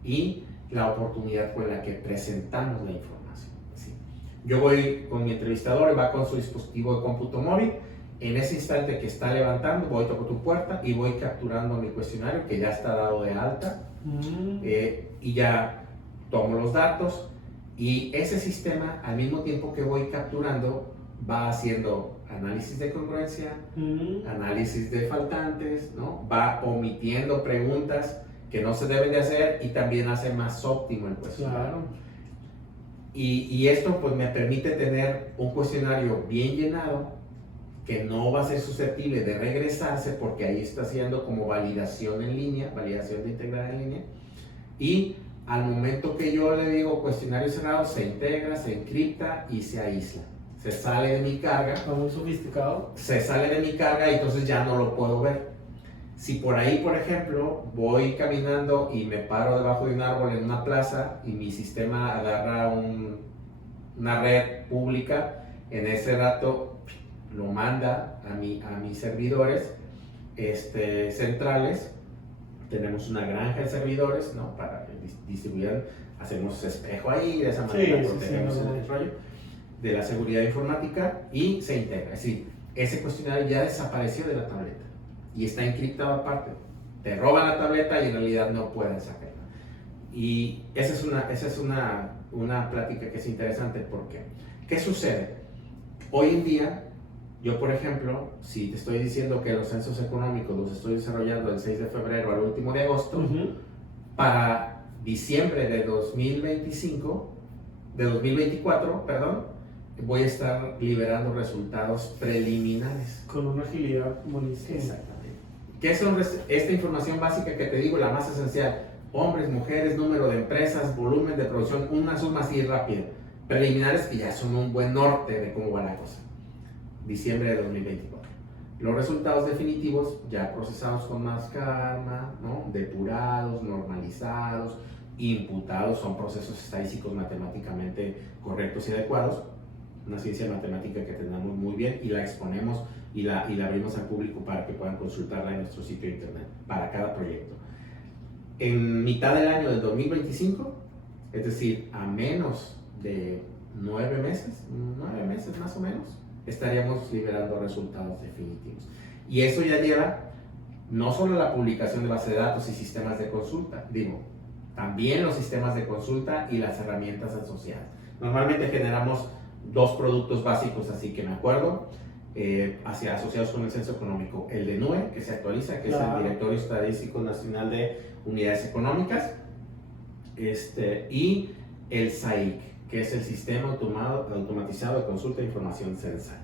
y la oportunidad con la que presentamos la información. ¿Sí? Yo voy con mi entrevistador, va con su dispositivo de cómputo móvil, en ese instante que está levantando, voy, toco tu puerta y voy capturando mi cuestionario que ya está dado de alta y ya tomo los datos y ese sistema, al mismo tiempo que voy capturando, va haciendo análisis de congruencia, análisis de faltantes, ¿no? Va omitiendo preguntas que no se deben de hacer y también hace más óptimo el cuestionario. Claro. Y esto pues me permite tener un cuestionario bien llenado que no va a ser susceptible de regresarse porque ahí está haciendo como validación en línea, validación de integridad en línea, y al momento que yo le digo cuestionario cerrado, se integra, se encripta y se aísla. Se sale de mi carga. Está muy sofisticado. Se sale de mi carga y entonces ya no lo puedo ver. Si por ahí, por ejemplo, voy caminando y me paro debajo de un árbol en una plaza y mi sistema agarra una red pública, en ese rato lo manda a mis servidores centrales. Tenemos una granja de servidores, ¿no? Para que distribuyan, hacemos espejo ahí, de esa manera protegemos el rollo de la seguridad informática y se integra. Es decir, ese cuestionario ya desapareció de la tableta y está encriptado aparte. Te roban la tableta y en realidad no pueden sacarla. Y esa es una plática que es interesante porque, ¿qué sucede? Hoy en día, yo por ejemplo, si te estoy diciendo que los censos económicos los estoy desarrollando del 6 de febrero al último de agosto, para diciembre de 2024, voy a estar liberando resultados preliminares. Con una agilidad buenísima. Exactamente. ¿Qué son esta información básica que te digo, la más esencial? Hombres, mujeres, número de empresas, volumen de producción, una suma así rápida. Preliminares que ya son un buen norte de cómo va la cosa. Diciembre de 2024. Los resultados definitivos ya procesados con más calma, ¿no? Depurados, normalizados, imputados, son procesos estadísticos matemáticamente correctos y adecuados. Una ciencia matemática que tenemos muy bien y la exponemos y la abrimos al público para que puedan consultarla en nuestro sitio de internet para cada proyecto. En mitad del año del 2025, es decir, a menos de 9 meses más o menos, estaríamos liberando resultados definitivos. Y eso ya lleva no solo la publicación de base de datos y sistemas de consulta, también los sistemas de consulta y las herramientas asociadas. Normalmente generamos 2 productos básicos, así que me acuerdo, asociados con el censo económico. El de NUE, que se actualiza, que es el Directorio Estadístico Nacional de Unidades Económicas, y el SAIC, que es el Sistema Automatizado de Consulta de Información Censal,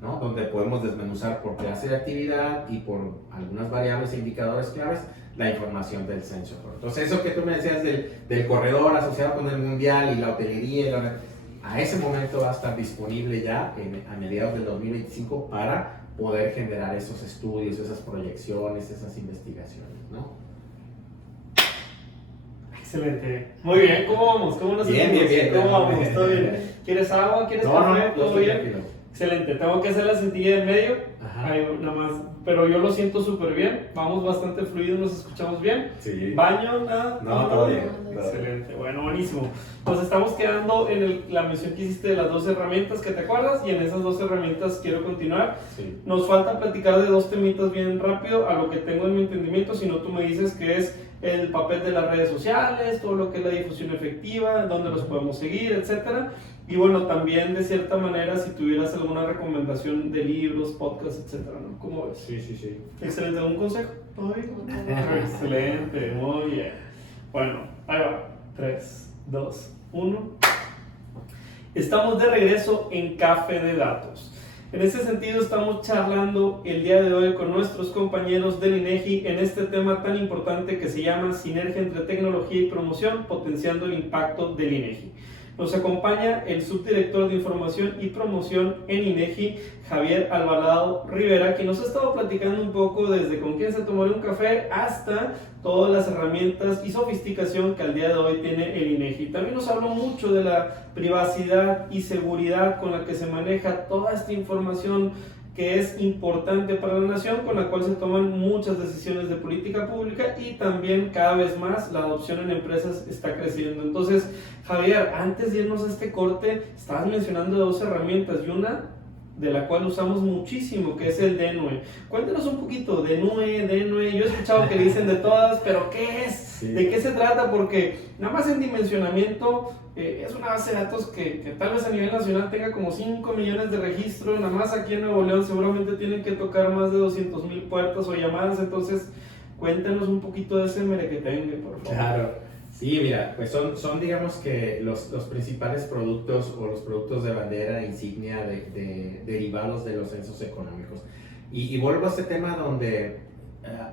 ¿no? Donde podemos desmenuzar por clase de actividad y por algunas variables e indicadores claves la información del censo. Entonces, eso que tú me decías del corredor asociado con el mundial y la hotelería, a ese momento va a estar disponible ya a mediados del 2025 para poder generar esos estudios, esas proyecciones, esas investigaciones, ¿no? Excelente. Muy bien, ¿cómo vamos? ¿Cómo nos sentimos? Bien. ¿Cómo vamos? ¿Todo bien? ¿Quieres agua? ¿Quieres café? ¿Todo bien? Tranquilo. Excelente. Tengo que hacer la sentilla del medio. Ajá. Ahí, nada más. Pero yo lo siento súper bien. Vamos bastante fluidos, nos escuchamos bien. Sí. ¿Baño? ¿Nada? No, todo bien. Excelente. Bueno, buenísimo. Nos estamos quedando en la mención que hiciste de las 2 herramientas que te acuerdas. Y en esas 2 herramientas quiero continuar. Sí. Nos falta platicar de 2 temitas bien rápido a lo que tengo en mi entendimiento. Si no, tú me dices que es el papel de las redes sociales, todo lo que es la difusión efectiva, dónde los podemos seguir, etcétera. Y bueno, también de cierta manera, si tuvieras alguna recomendación de libros, podcasts, etcétera, ¿no? ¿Cómo ves? Sí. Excelente, ¿algún consejo? ¿Todo bien? Excelente, muy bien. Bueno, ahí va. 3, 2, 1. Estamos de regreso en Café de Datos. En ese sentido, estamos charlando el día de hoy con nuestros compañeros del INEGI en este tema tan importante que se llama Sinergia entre Tecnología y Promoción, potenciando el impacto del INEGI. Nos acompaña el subdirector de Información y Promoción en INEGI, Javier Alvarado Rivera, que nos ha estado platicando un poco desde con quién se tomaría un café hasta todas las herramientas y sofisticación que al día de hoy tiene el INEGI. También nos habló mucho de la privacidad y seguridad con la que se maneja toda esta información que es importante para la nación, con la cual se toman muchas decisiones de política pública y también cada vez más la adopción en empresas está creciendo. Entonces, Javier, antes de irnos a este corte, estabas mencionando 2 herramientas y una de la cual usamos muchísimo, que es el DNUE. Cuéntanos un poquito, DNUE, DNUE, yo he escuchado que le dicen de todas, pero ¿qué es? Sí. ¿De qué se trata? Porque nada más en dimensionamiento es una base de datos que tal vez a nivel nacional tenga como 5 millones de registros, nada más aquí en Nuevo León seguramente tienen que tocar más de 200,000 puertas o llamadas, entonces cuéntanos un poquito de ese merequetengue, por favor. Claro. Sí, mira, pues son digamos que los principales productos o los productos de bandera, insignia derivados de los censos económicos. Y vuelvo a este tema donde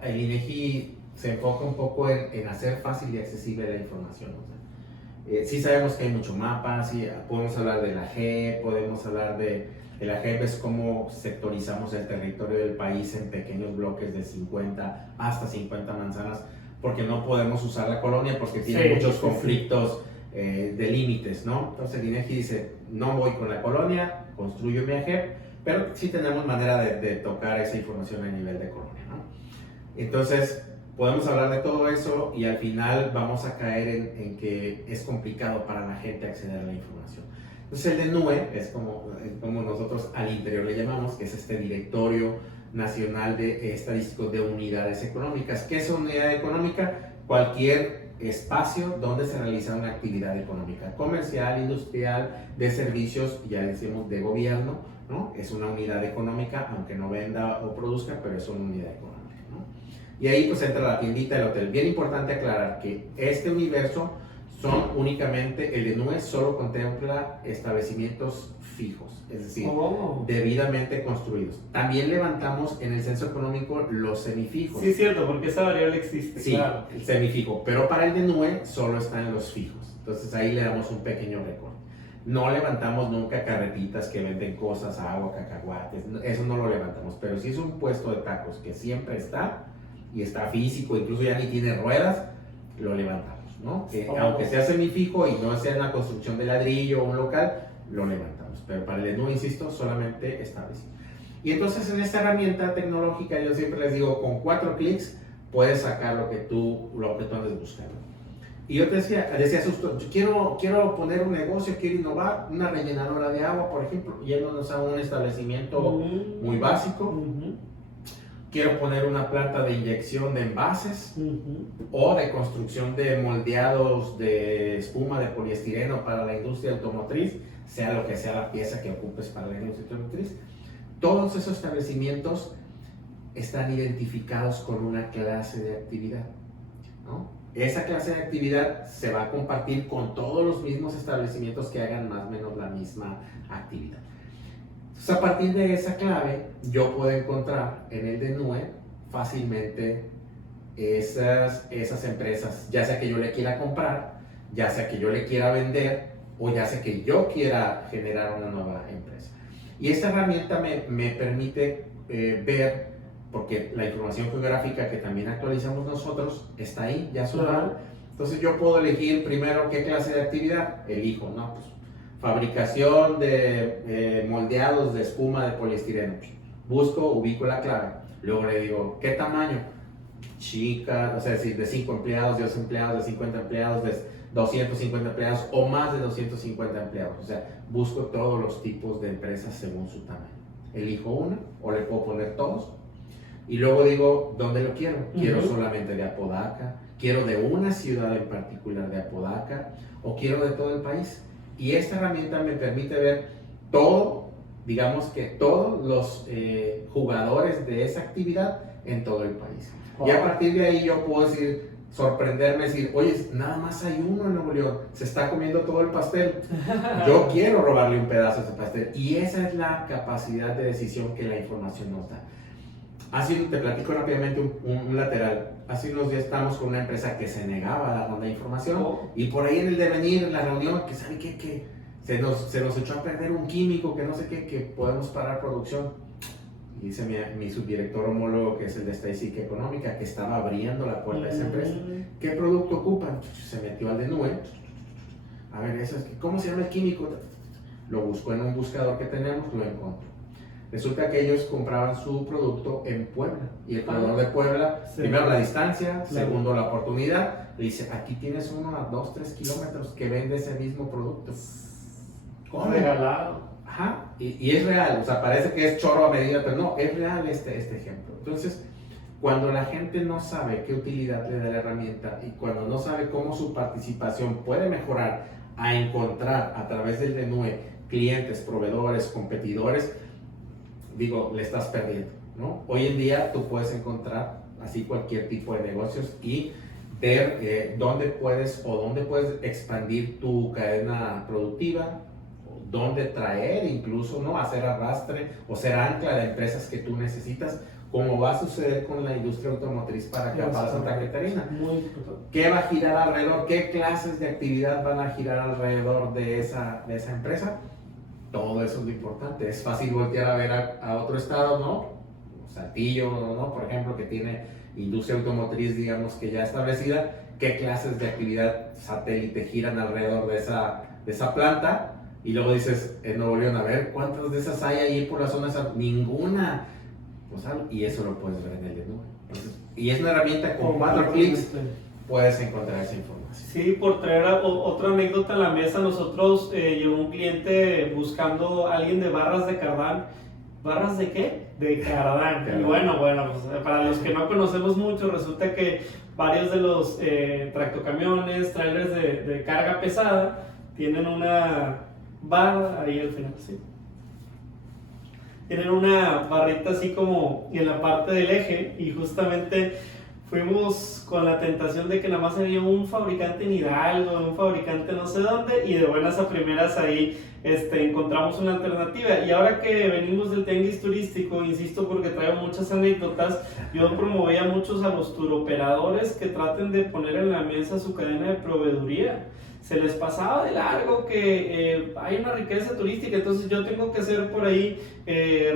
el INEGI se enfoca un poco en hacer fácil y accesible la información. O sea, sí sabemos que hay mucho mapa, sí, podemos hablar de la JEP, podemos hablar de la JEP, es cómo sectorizamos el territorio del país en pequeños bloques de 50 hasta 50 manzanas, porque no podemos usar la colonia porque tiene muchos conflictos de límites, ¿no? Entonces el INEGI dice, no voy con la colonia, construyo mi AGEP, pero sí tenemos manera de tocar esa información a nivel de colonia, ¿no? Entonces podemos hablar de todo eso y al final vamos a caer en que es complicado para la gente acceder a la información. Entonces el DNUE es como nosotros al interior le llamamos, que es este directorio nacional de estadísticos de unidades económicas. ¿Qué es una unidad económica? Cualquier espacio donde se realiza una actividad económica, comercial, industrial, de servicios, ya decimos de gobierno, ¿no? Es una unidad económica, aunque no venda o produzca, pero es una unidad económica, ¿no? Y ahí pues entra la tiendita, el hotel. Bien importante aclarar que este universo son únicamente, el DNUE solo contempla establecimientos fijos, es decir, debidamente construidos. También levantamos en el censo económico los semifijos. Sí, es cierto, porque esa variable existe. Sí, claro. El semifijo, pero para el DNUE solo están los fijos. Entonces ahí le damos un pequeño recorte. No levantamos nunca carretitas que venden cosas, agua, cacahuates, eso no lo levantamos, pero si es un puesto de tacos que siempre está y está físico, incluso ya ni tiene ruedas, lo levantamos, ¿no? Que aunque sea semifijo y no sea una construcción de ladrillo o un local, lo levantamos, pero para el DNUE, insisto, solamente establecido. Y entonces en esta herramienta tecnológica yo siempre les digo, con 4 clics puedes sacar lo que tú andes buscando. Y yo te decía justo, quiero poner un negocio, quiero innovar, una rellenadora de agua, por ejemplo, yéndonos a un establecimiento muy básico. Quiero poner una planta de inyección de envases o de construcción de moldeados de espuma de poliestireno para la industria automotriz, sea lo que sea la pieza que ocupes para la industria automotriz. Todos esos establecimientos están identificados con una clase de actividad, ¿no? Esa clase de actividad se va a compartir con todos los mismos establecimientos que hagan más o menos la misma actividad. Entonces, a partir de esa clave, yo puedo encontrar en el DNUE fácilmente esas empresas, ya sea que yo le quiera comprar, ya sea que yo le quiera vender, o ya sea que yo quiera generar una nueva empresa. Y esta herramienta me permite ver, porque la información geográfica que también actualizamos nosotros está ahí, ya sonada. Entonces yo puedo elegir primero qué clase de actividad elijo, ¿no? Pues, fabricación de moldeados de espuma de poliestireno. Busco, ubico la clave. Luego le digo, ¿qué tamaño? Chica, o sea, decir, de 5 empleados, de 2 empleados, de 50 empleados, de 250 empleados o más de 250 empleados. O sea, busco todos los tipos de empresas según su tamaño. Elijo una o le puedo poner todos. Y luego digo, ¿dónde lo quiero? Quiero solamente de Apodaca, quiero de una ciudad en particular de Apodaca o quiero de todo el país. Y esta herramienta me permite ver todo, digamos que todos los jugadores de esa actividad en todo el país. Y a partir de ahí yo puedo decir, sorprenderme, decir, oye, nada más hay uno en Nuevo León, se está comiendo todo el pastel. Yo quiero robarle un pedazo de ese pastel. Y esa es la capacidad de decisión que la información nos da. Así te platico rápidamente un lateral. Hace unos días estábamos con una empresa que se negaba a darnos la información y por ahí en el devenir, en la reunión, que sabe que se nos echó a perder un químico, que no sé qué, que podemos parar producción. Y dice mi subdirector homólogo, que es el de Estadística Económica, que estaba abriendo la puerta de esa empresa. ¿Qué producto ocupan? Se metió al DNUE. A ver, ¿cómo se llama el químico? Lo buscó en un buscador que tenemos, lo encontró. Resulta que ellos compraban su producto en Puebla y el proveedor de Puebla, primero la distancia, segundo la oportunidad, le dice, aquí tienes uno a 2-3 kilómetros que vende ese mismo producto. ¿Cómo? Regalado. Ajá, y es real, o sea, parece que es chorro a medida, pero no, es real este ejemplo. Entonces, cuando la gente no sabe qué utilidad le da la herramienta y cuando no sabe cómo su participación puede mejorar a encontrar a través del Denue clientes, proveedores, competidores, digo, le estás perdiendo, ¿no? Hoy en día tú puedes encontrar así cualquier tipo de negocios y ver dónde puedes expandir tu cadena productiva, dónde traer incluso, ¿no? Hacer arrastre o ser ancla de empresas que tú necesitas, como va a suceder con la industria automotriz para acá, para Santa Catarina. ¿Qué va a girar alrededor? ¿Qué clases de actividad van a girar alrededor de esa empresa? Todo eso es lo importante. Es fácil voltear a ver a otro estado, ¿no? Saltillo, ¿no? Por ejemplo, que tiene industria automotriz, digamos, que ya establecida. ¿Qué clases de actividad satélite giran alrededor de esa planta? Y luego dices, en Nuevo León, a ver, ¿cuántas de esas hay ahí por la zona? Ninguna. Pues, y eso lo puedes ver en el Denue. Y es una herramienta con 4 clics puedes encontrar esa información. Sí, por traer otra anécdota a la mesa, nosotros llegó un cliente buscando a alguien de barras de cardán. ¿Barras de qué? De cardán. Y bueno, pues, para los que no conocemos mucho, resulta que varios de los tractocamiones, trailers de carga pesada, tienen una barra ahí al final, sí. Tienen una barrita así como en la parte del eje y justamente fuimos con la tentación de que nada más había un fabricante en Hidalgo, un fabricante no sé dónde, y de buenas a primeras ahí encontramos una alternativa. Y ahora que venimos del tianguis turístico, insisto porque traigo muchas anécdotas, yo promovía muchos a los turoperadores que traten de poner en la mesa su cadena de proveeduría. Se les pasaba de largo que hay una riqueza turística, entonces yo tengo que hacer por ahí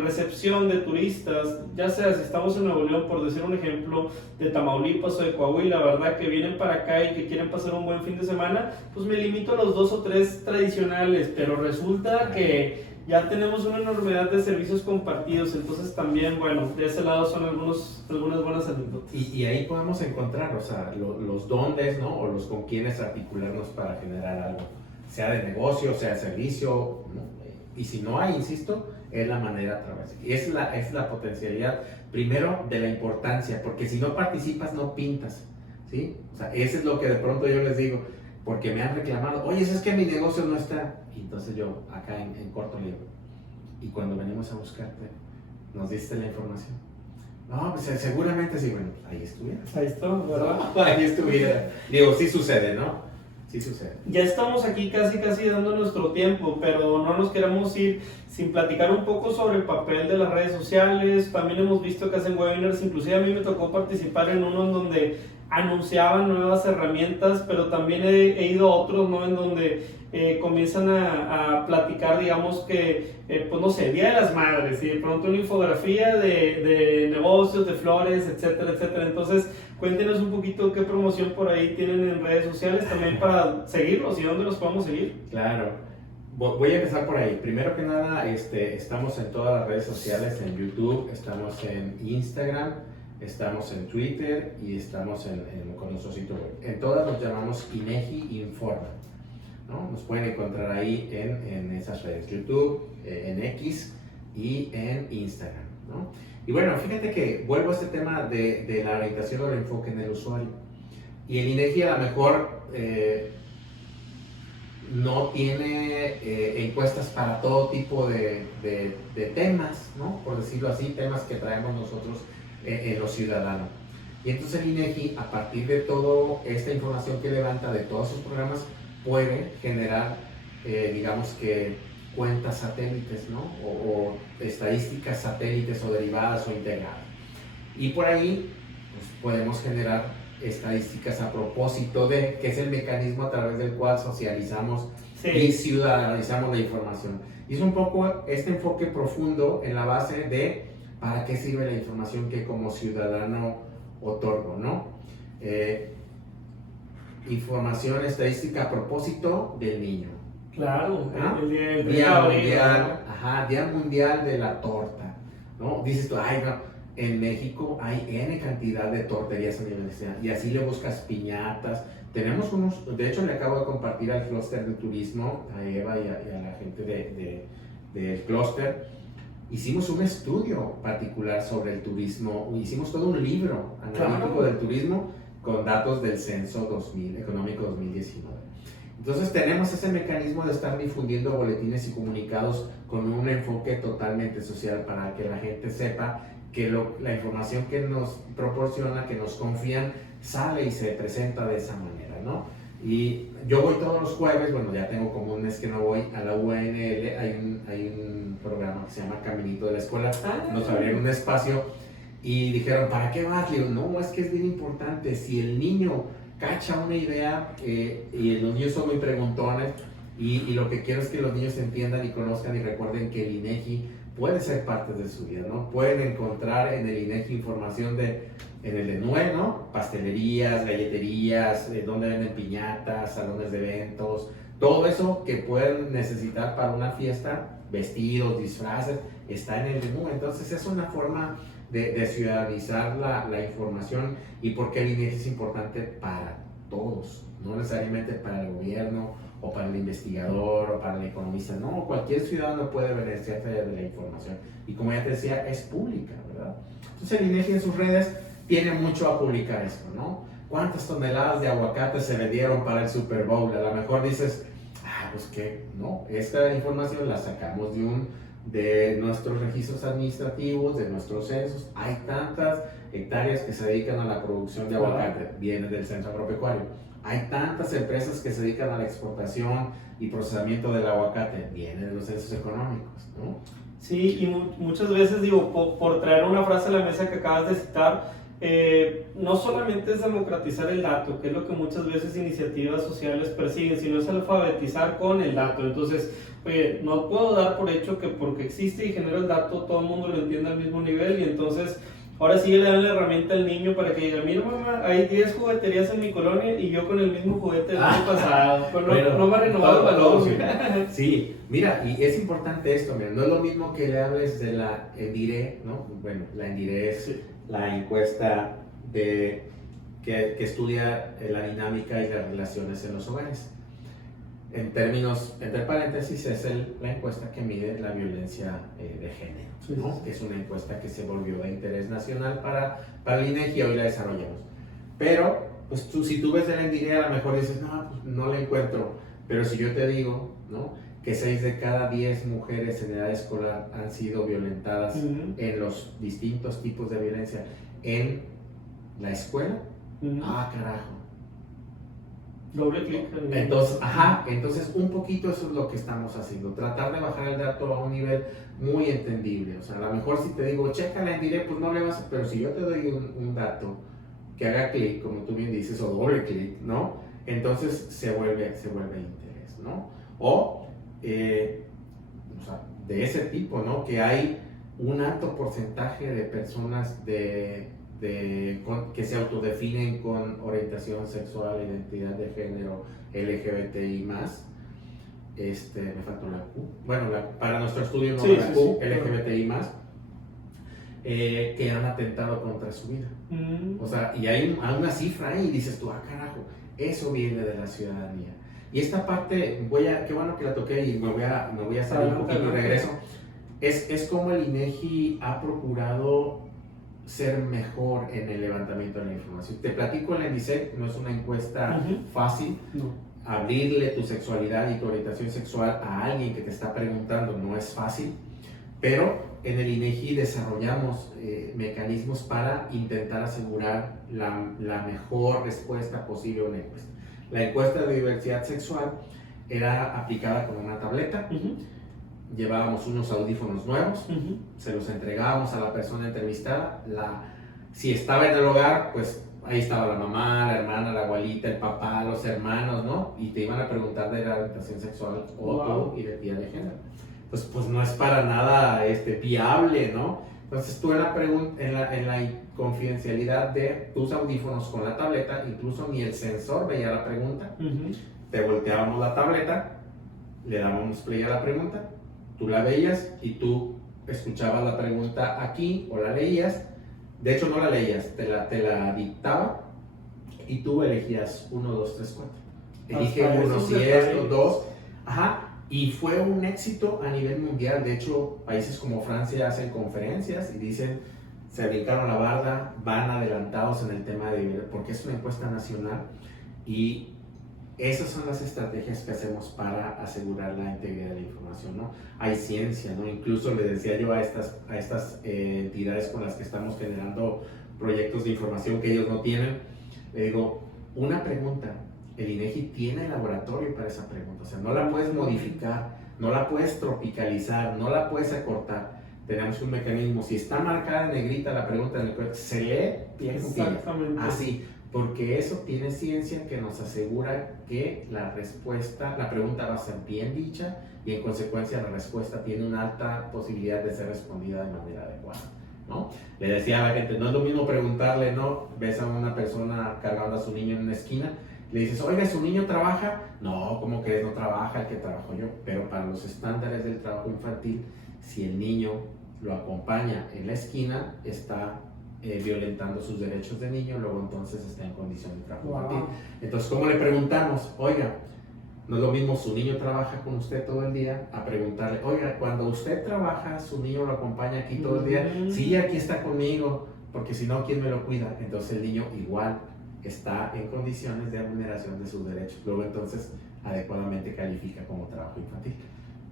recepción de turistas, ya sea si estamos en Nuevo León, por decir un ejemplo, de Tamaulipas o de Coahuila, ¿verdad? Que vienen para acá y que quieren pasar un buen fin de semana, pues me limito a los 2 o 3 tradicionales, pero resulta que ya tenemos una enormidad de servicios compartidos, entonces también, bueno, de ese lado son algunas buenas anécdotas. Y ahí podemos encontrar, o sea, los dóndes, ¿no? O los con quienes articularnos para generar algo, sea de negocio, sea de servicio, ¿no? Y si no hay, insisto, es la manera a través. Y es la potencialidad, primero, de la importancia, porque si no participas, no pintas, ¿sí? O sea, eso es lo que de pronto yo les digo, porque me han reclamado, oye, es que mi negocio no está. Y entonces yo, acá en corto le digo, y cuando venimos a buscarte, ¿nos diste la información? No, pues seguramente sí, bueno, pues ahí estuviera. Ahí está, ¿verdad? Ahí estuviera. Digo, sí sucede, ¿no? Sí sucede. Ya estamos aquí casi dando nuestro tiempo, pero no nos queremos ir sin platicar un poco sobre el papel de las redes sociales. También hemos visto que hacen webinars, inclusive a mí me tocó participar en uno en donde anunciaban nuevas herramientas, pero también he ido a otros, ¿no? En donde comienzan a platicar, digamos que, pues no sé, Día de las Madres, y de pronto una infografía de negocios, de flores, etcétera, etcétera. Entonces, cuéntenos un poquito qué promoción por ahí tienen en redes sociales también para seguirlos y dónde los podemos seguir. Claro. Voy a empezar por ahí. Primero que nada, estamos en todas las redes sociales, en YouTube, estamos en Instagram, estamos en Twitter y estamos con nuestro sitio web. En todas nos llamamos INEGI Informa, ¿no? Nos pueden encontrar ahí en esas redes, YouTube, en X y en Instagram, ¿no? Y bueno, fíjate que vuelvo a este tema de la orientación o el enfoque en el usuario. Y el INEGI a lo mejor no tiene encuestas para todo tipo de temas, ¿no? Por decirlo así, temas que traemos nosotros en los ciudadanos. Y entonces el INEGI, a partir de toda esta información que levanta de todos sus programas, puede generar, digamos que, cuentas satélites, ¿no? O estadísticas satélites o derivadas o integradas. Y por ahí pues, podemos generar estadísticas a propósito de, que es el mecanismo a través del cual socializamos y ciudadanizamos la información. Y es un poco este enfoque profundo en la base de para qué sirve la información que como ciudadano otorgo, ¿no? Información estadística a propósito del niño. Claro, ¿Ah? el Día Mundial. Ajá, Día Mundial de la Torta, ¿no? Dices tú, ay, no, en México hay N cantidad de torterías a nivel nacional, y así le buscas piñatas. Tenemos unos, de hecho le acabo de compartir al clúster de turismo, a Eva y a la gente del clúster, hicimos un estudio particular sobre el turismo, hicimos todo un libro analítico del turismo con datos del censo económico 2019. Entonces tenemos ese mecanismo de estar difundiendo boletines y comunicados con un enfoque totalmente social para que la gente sepa que la información que nos proporciona, que nos confían, sale y se presenta de esa manera, ¿no? Y yo voy todos los jueves, bueno, ya tengo como un mes que no voy a la UNL, hay un programa que se llama Caminito de la Escuela, nos abrieron un espacio y dijeron, ¿para qué vas? Y yo, no, es que es bien importante, si el niño cacha una idea, y los niños son muy preguntones, y lo que quiero es que los niños entiendan y conozcan y recuerden que el INEGI puede ser parte de su vida, ¿no? Pueden encontrar en el INEGI información en el de NUE, ¿no? Pastelerías, galleterías, donde venden piñatas, salones de eventos, todo eso que pueden necesitar para una fiesta, vestidos, disfraces, está en el de NUE. Entonces es una forma de ciudadanizar la información, y porque el INEGI es importante para todos, no necesariamente para el gobierno o para el investigador o para el economista, no, cualquier ciudadano puede beneficiarse de la información, y como ya te decía, es pública, ¿verdad? Entonces el INEGI en sus redes tiene mucho a publicar esto, ¿no? ¿Cuántas toneladas de aguacate se vendieron para el Super Bowl? A lo mejor dices, pues que no, esta información la sacamos de nuestros registros administrativos, de nuestros censos. Hay tantas hectáreas que se dedican a la producción de aguacate, viene del centro agropecuario. Hay tantas empresas que se dedican a la exportación y procesamiento del aguacate, viene de los censos económicos, ¿no? Sí, y muchas veces digo, por traer una frase a la mesa que acabas de citar, no solamente es democratizar el dato, que es lo que muchas veces iniciativas sociales persiguen, sino es alfabetizar con el dato. Entonces, oye, no puedo dar por hecho que porque existe y genera el dato todo el mundo lo entiende al mismo nivel, y entonces ahora sí le dan la herramienta al niño para que diga, mira mamá, hay 10 jugueterías en mi colonia y yo con el mismo juguete del año pasado, pero no me ha renovado el valor. Sí, mira, y es importante esto, mira, no es lo mismo que le hables de la ENDIRE, ¿no? Bueno, la ENDIRE es la encuesta que estudia la dinámica y las relaciones en los hogares. En términos, entre paréntesis, es la encuesta que mide la violencia de género, ¿no? Que es una encuesta que se volvió de interés nacional para el INEGI, y hoy la desarrollamos. Pero, pues si tú ves el ENDIRE, a lo mejor dices, no, pues no la encuentro. Pero si yo te digo, ¿no?, que 6 de cada 10 mujeres en edad escolar han sido violentadas en los distintos tipos de violencia en la escuela, carajo. Doble clic. Entonces un poquito eso es lo que estamos haciendo, tratar de bajar el dato a un nivel muy entendible. O sea, a lo mejor si te digo, chécala en directo, pues no le vas a... Pero si yo te doy un dato que haga clic, como tú bien dices, o doble clic, ¿no? Entonces se vuelve interés, ¿no? O sea, de ese tipo, ¿no? Que hay un alto porcentaje de personas que se autodefinen con orientación sexual, identidad de género, LGBTI+, me faltó la Q, bueno, para nuestro estudio no la Q, LGBTI+, que han atentado contra su vida. O sea, y hay una cifra ahí, y dices tú, carajo, eso viene de la ciudadanía. Y esta parte, qué bueno que la toqué, y me voy a salir un poquito y regreso. Es como el INEGI ha procurado ser mejor en el levantamiento de la información. Te platico, en la ENDISEC no es una encuesta fácil. Abrirle tu sexualidad y tu orientación sexual a alguien que te está preguntando no es fácil, pero en el INEGI desarrollamos mecanismos para intentar asegurar la mejor respuesta posible a una encuesta. La encuesta de diversidad sexual era aplicada con una tableta. Llevábamos unos audífonos nuevos, se los entregábamos a la persona entrevistada. Si estaba en el hogar, pues ahí estaba la mamá, la hermana, la abuelita, el papá, los hermanos, ¿no? Y te iban a preguntar de la orientación sexual o tu identidad de género. Pues no es para nada viable, ¿no? Entonces tú en la confidencialidad de tus audífonos con la tableta, incluso ni el sensor veía la pregunta, te volteábamos la tableta, le dábamos play a la pregunta, tú la veías y tú escuchabas la pregunta aquí o la leías. De hecho no la leías, te la dictaba y tú elegías 1, 2, 3, 4. Elige uno si es, 2, Y fue un éxito a nivel mundial. De hecho, países como Francia hacen conferencias y dicen, se brincaron la barda, van adelantados en el tema de, porque es una encuesta nacional, y esas son las estrategias que hacemos para asegurar la integridad de la información, ¿no? Hay ciencia, ¿no? Incluso le decía yo a estas entidades con las que estamos generando proyectos de información que ellos no tienen, le digo, una pregunta, el INEGI tiene laboratorio para esa pregunta, o sea, no la puedes modificar, no la puedes tropicalizar, no la puedes acortar. Tenemos un mecanismo, si está marcada en negrita la pregunta, se lee bien Exactamente. así, porque eso tiene ciencia que nos asegura que la pregunta va a ser bien dicha y en consecuencia la respuesta tiene una alta posibilidad de ser respondida de manera adecuada, ¿no? Le decía a la gente, no es lo mismo preguntarle, ¿no? Ves a una persona cargando a su niño en una esquina, le dices, oiga, ¿su niño trabaja? No, ¿cómo crees? No trabaja, el que trabajo yo. Pero para los estándares del trabajo infantil, si el niño lo acompaña en la esquina, está violentando sus derechos de niño, luego entonces está en condición de trabajo infantil. Entonces, ¿cómo le preguntamos? Oiga, no es lo mismo su niño trabaja con usted todo el día, a preguntarle, oiga, cuando usted trabaja, su niño lo acompaña aquí todo el día. Sí, aquí está conmigo, porque si no, ¿quién me lo cuida? Entonces el niño igual está en condiciones de vulneración de sus derechos. Luego entonces adecuadamente califica como trabajo infantil.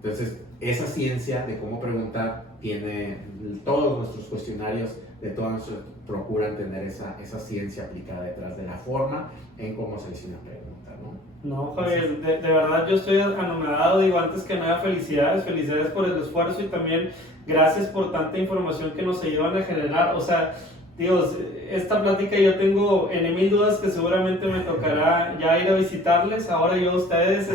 Entonces, esa ciencia de cómo preguntar tiene todos nuestros cuestionarios, de todas nuestras, procuran tener esa ciencia aplicada detrás de la forma en cómo se hizo una pregunta, ¿no? No, Javier, de verdad yo estoy anonadado. Digo, antes que nada, felicidades por el esfuerzo y también gracias por tanta información que nos ayudan a generar. O sea, Dios, esta plática yo tengo en mil dudas que seguramente me tocará ya ir a visitarles. Ahora yo a ustedes,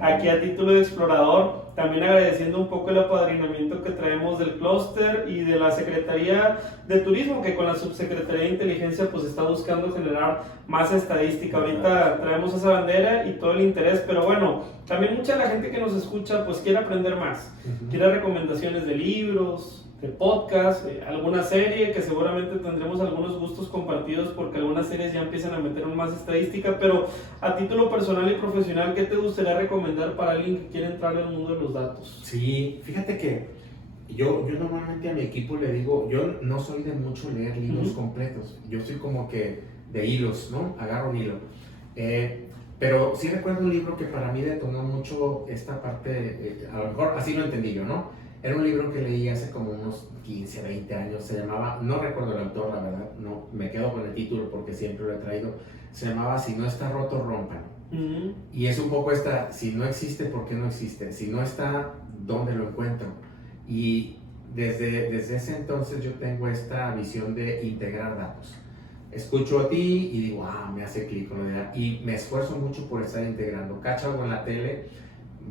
aquí a título de explorador, también agradeciendo un poco el apadrinamiento que traemos del clúster y de la Secretaría de Turismo, que con la Subsecretaría de Inteligencia pues está buscando generar más estadística. Ahorita traemos esa bandera y todo el interés, pero bueno, también mucha de la gente que nos escucha pues quiere aprender más, quiere recomendaciones de libros, de podcast, alguna serie, que seguramente tendremos algunos gustos compartidos porque algunas series ya empiezan a meter más estadística, pero a título personal y profesional, ¿qué te gustaría recomendar para alguien que quiere entrar al mundo de los datos? Sí, fíjate que yo normalmente a mi equipo le digo, yo no soy de mucho leer libros completos, yo soy como que de hilos, ¿no? Agarro un hilo. Pero sí recuerdo un libro que para mí detonó mucho esta parte, a lo mejor así lo entendí yo, ¿no? Era un libro que leí hace como unos 15, 20 años, se llamaba, no recuerdo el autor, la verdad, no, me quedo con el título porque siempre lo he traído, se llamaba Si no está roto, rómpalo. Y es un poco esta, si no existe, ¿por qué no existe? Si no está, ¿dónde lo encuentro? Y desde ese entonces yo tengo esta visión de integrar datos. Escucho a ti y digo, me hace clic con la idea, y me esfuerzo mucho por estar integrando. Cacho algo en la tele,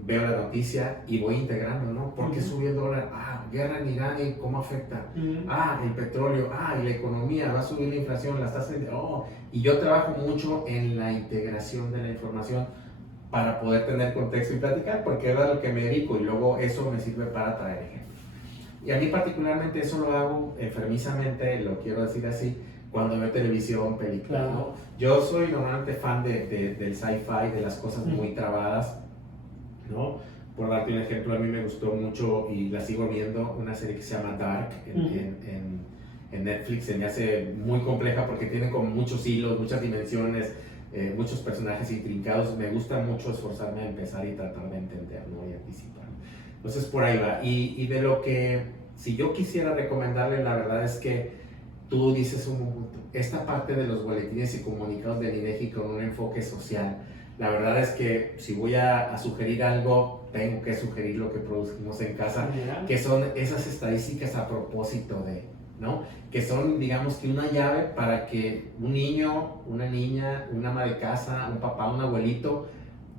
veo la noticia y voy integrando, ¿no? ¿Por qué subió el dólar? Guerra en Irán, ¿y cómo afecta? El petróleo, y la economía, va a subir la inflación, las tasas, y yo trabajo mucho en la integración de la información para poder tener contexto y platicar, porque es a lo que me dedico, y luego eso me sirve para traer ejemplos. Y a mí particularmente eso lo hago enfermizamente, lo quiero decir así, cuando veo televisión, películas, claro, ¿no? Yo soy normalmente fan del sci-fi, de las cosas muy trabadas, ¿no? Por darte un ejemplo, a mí me gustó mucho y la sigo viendo, una serie que se llama Dark en Netflix. Se me hace muy compleja porque tiene como muchos hilos, muchas dimensiones, muchos personajes intrincados. Me gusta mucho esforzarme a empezar y tratar de entender, ¿no? Y anticipar. Entonces por ahí va. Y de lo que, si yo quisiera recomendarle, la verdad es que tú dices esta parte de los boletines y comunicados del INEGI con un enfoque social. La verdad es que si voy a sugerir algo, tengo que sugerir lo que producimos en casa, que son esas estadísticas a propósito de, ¿no? Que son, digamos, que una llave para que un niño, una niña, una ama de casa, un papá, un abuelito,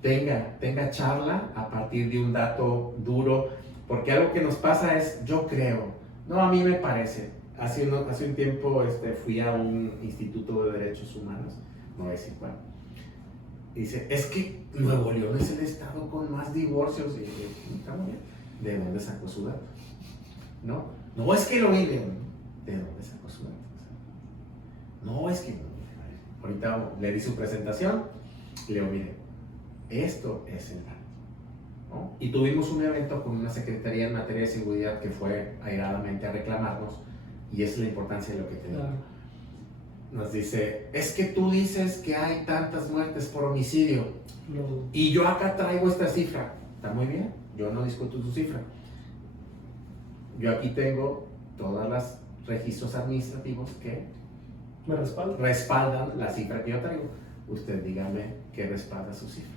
tenga charla a partir de un dato duro, porque algo que nos pasa es, yo creo, no, a mí me parece. Hace un tiempo fui a un instituto de derechos humanos, no voy a decir cuál. Dice, es que Nuevo León es el estado con más divorcios. Y dije, está muy bien. ¿De dónde sacó su dato? No es que lo vi. ¿De dónde sacó su dato? No, es que no. Ahorita le di su presentación y le digo, mire, esto es el dato. ¿no? Y tuvimos un evento con una secretaría en materia de seguridad que fue airadamente a reclamarnos, y esa es la importancia de lo que te digo. Nos dice, es que tú dices que hay tantas muertes por homicidio, y yo acá traigo esta cifra. Está muy bien, yo no discuto tu cifra. Yo aquí tengo todos los registros administrativos que me respaldan la cifra que yo traigo. Usted dígame qué respalda su cifra.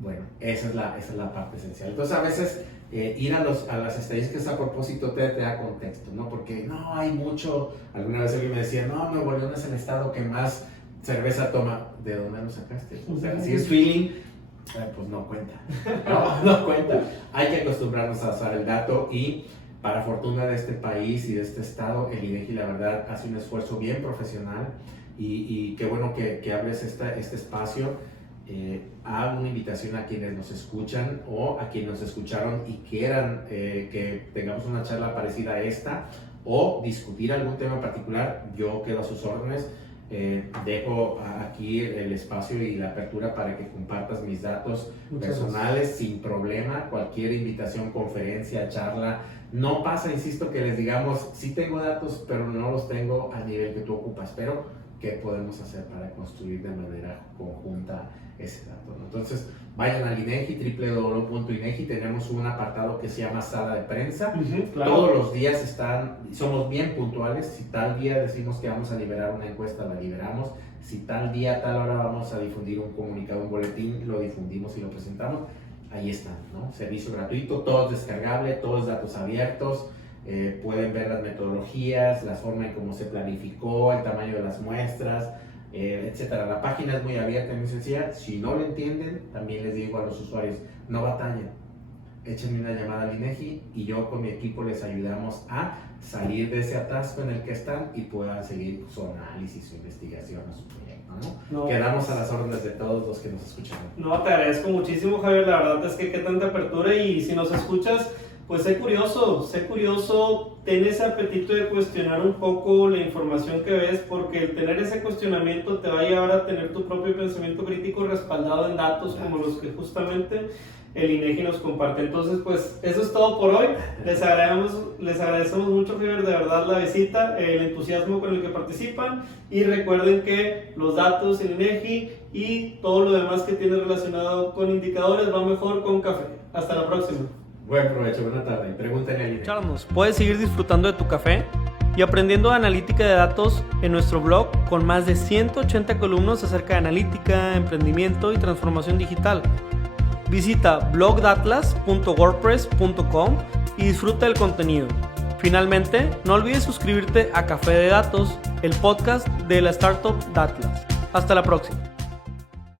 Bueno, esa es la parte esencial. Entonces, a veces ir a las estadísticas a propósito te da contexto, ¿no? Porque no hay mucho. Alguna vez alguien me decía, no, Nuevo León es el estado que más cerveza toma. ¿De dónde lo sacaste? O sea, si es feeling, pues no cuenta. No cuenta. Hay que acostumbrarnos a usar el dato, y para fortuna de este país y de este estado, el INEGI, la verdad, hace un esfuerzo bien profesional, y qué bueno que hables este espacio. Hago una invitación a quienes nos escuchan o a quienes nos escucharon y quieran que tengamos una charla parecida a esta o discutir algún tema en particular. Yo quedo a sus órdenes. Dejo aquí el espacio y la apertura para que compartas mis datos personales sin problema. Cualquier invitación, conferencia, charla, no pasa, insisto, que les digamos, sí tengo datos, pero no los tengo al nivel que tú ocupas. Pero, ¿qué podemos hacer para construir de manera conjunta ese dato, ¿no? Entonces, vayan al INEGI, www.inegi. Tenemos un apartado que se llama Sala de Prensa. Claro. Todos los días somos bien puntuales. Si tal día decimos que vamos a liberar una encuesta, la liberamos. Si tal día, tal hora vamos a difundir un comunicado, un boletín, lo difundimos y lo presentamos. Ahí están, ¿no? Servicio gratuito, todo es descargable, todos datos abiertos. Pueden ver las metodologías, la forma en cómo se planificó, el tamaño de las muestras, etcétera. La página es muy abierta y muy sencilla. Si no lo entienden, también les digo a los usuarios, no batallen, échenme una llamada al INEGI y yo con mi equipo les ayudamos a salir de ese atasco en el que están y puedan seguir su análisis, su investigación o su proyecto, ¿no? Quedamos a las órdenes de todos los que nos escuchan. No, te agradezco muchísimo, Javier. La verdad es que qué tanta apertura, y si nos escuchas, pues sé curioso, ten ese apetito de cuestionar un poco la información que ves, porque el tener ese cuestionamiento te va a llevar a tener tu propio pensamiento crítico respaldado en datos como los que justamente el INEGI nos comparte. Entonces, pues eso es todo por hoy. Les agradecemos mucho, Javier, de verdad la visita, el entusiasmo con el que participan, y recuerden que los datos, el INEGI y todo lo demás que tiene relacionado con indicadores va mejor con café. Hasta la próxima. Buen provecho, buena tarde. Pregúntenle al INEGI. Charlos, puedes seguir disfrutando de tu café y aprendiendo de analítica de datos en nuestro blog con más de 180 columnas acerca de analítica, emprendimiento y transformación digital. Visita blogdatlas.wordpress.com y disfruta del contenido. Finalmente, no olvides suscribirte a Café de Datos, el podcast de la startup Datlas. Hasta la próxima.